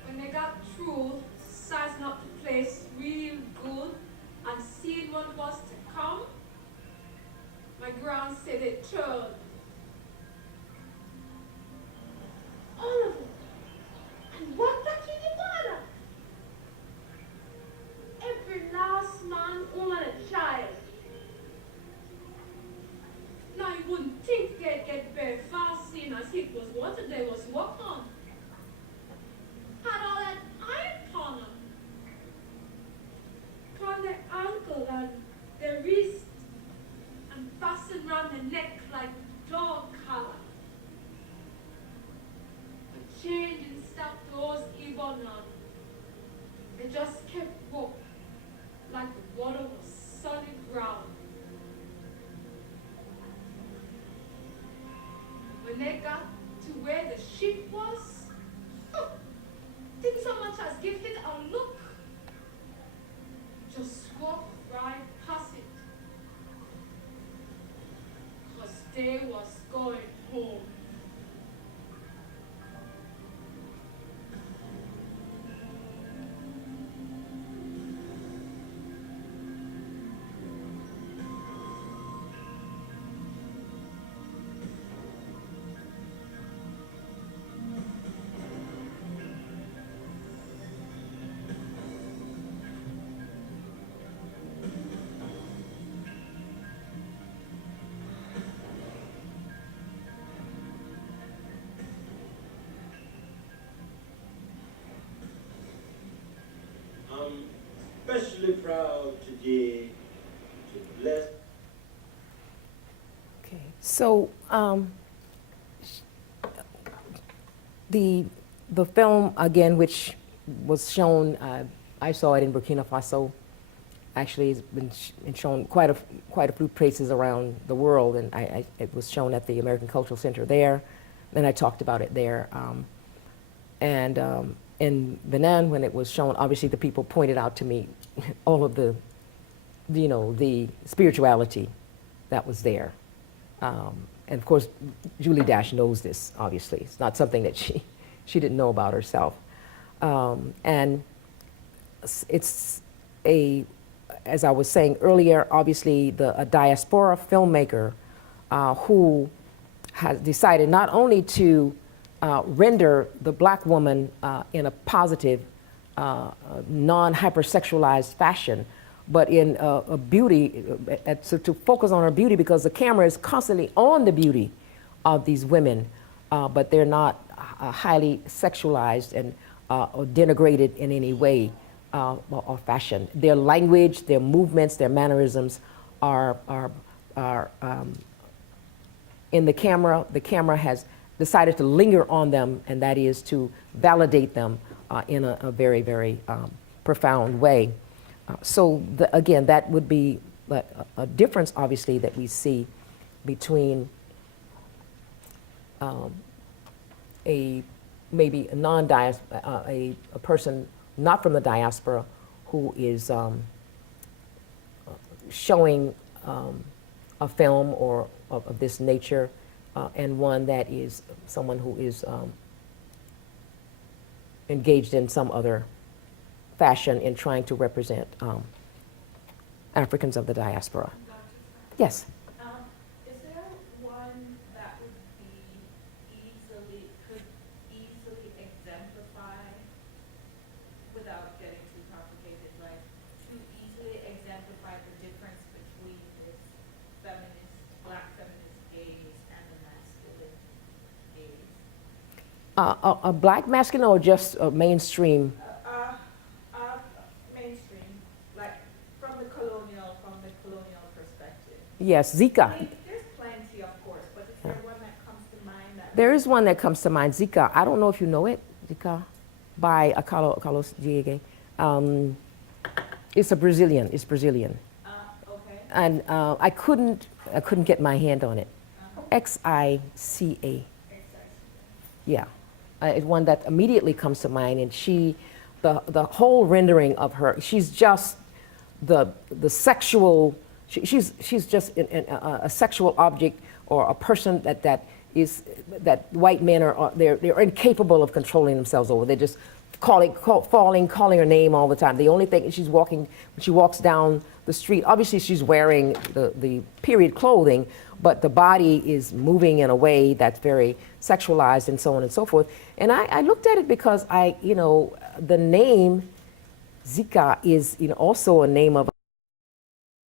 When they got through sizing up the place real good and seeing what was to come, my grand said it turned. All of them. And what back in the water? Every last man, woman, and child. Now you wouldn't think they'd get very fast seeing as it was water they was walking on. Had all that iron upon them. Upon their ankle and their wrist and fastened round their neck like dog collar. they got to where the ship was, didn't so much as give it a look. Just walk right past it. 'Cause they was going home. I'm especially proud today to bless. Okay, so the film again, which was shown, I saw it in Burkina Faso. Actually, it's been shown quite a few places around the world, and it was shown at the American Cultural Center there. Then I talked about it there, in Benin, when it was shown, obviously the people pointed out to me all of the, the spirituality that was there. And of course, Julie Dash knows this, obviously. It's not something that she didn't know about herself. And it's as I was saying earlier, obviously a diaspora filmmaker who has decided not only to render the black woman in a positive, non-hypersexualized fashion, but in a beauty, so to focus on her beauty, because the camera is constantly on the beauty of these women, but they're not highly sexualized and or denigrated in any way or fashion. Their language, their movements, their mannerisms are in the camera. The camera has decided to linger on them, and that is to validate them in a very, very profound way. So again, that would be a difference, obviously, that we see between maybe a non-diaspora, a person not from the diaspora who is showing a film or of this nature, and one that is someone who is engaged in some other fashion in trying to represent Africans of the diaspora. Yes? Is there one that would could easily exemplify, without getting too complicated, like to easily exemplify the difference between this black feminist gaze and the masculine gaze? A black masculine or just a mainstream? Mainstream, like from the colonial perspective. Yes, Zika. There's plenty, of course, but is there one that comes to mind? There is one that comes to mind, Zika. I don't know if you know it, Zika, by Carlos Diego. It's Brazilian. Okay. And I couldn't get my hand on it. Xica. Yeah, it's one that immediately comes to mind, and the whole rendering of her, she's just the sexual. She's just a sexual object, or a person that white men they're incapable of controlling themselves over. They're just calling her name all the time. The only thing is when she walks down the street, obviously she's wearing the period clothing, but the body is moving in a way that's very sexualized and so on and so forth. And I looked at it because the name Zika is also a name of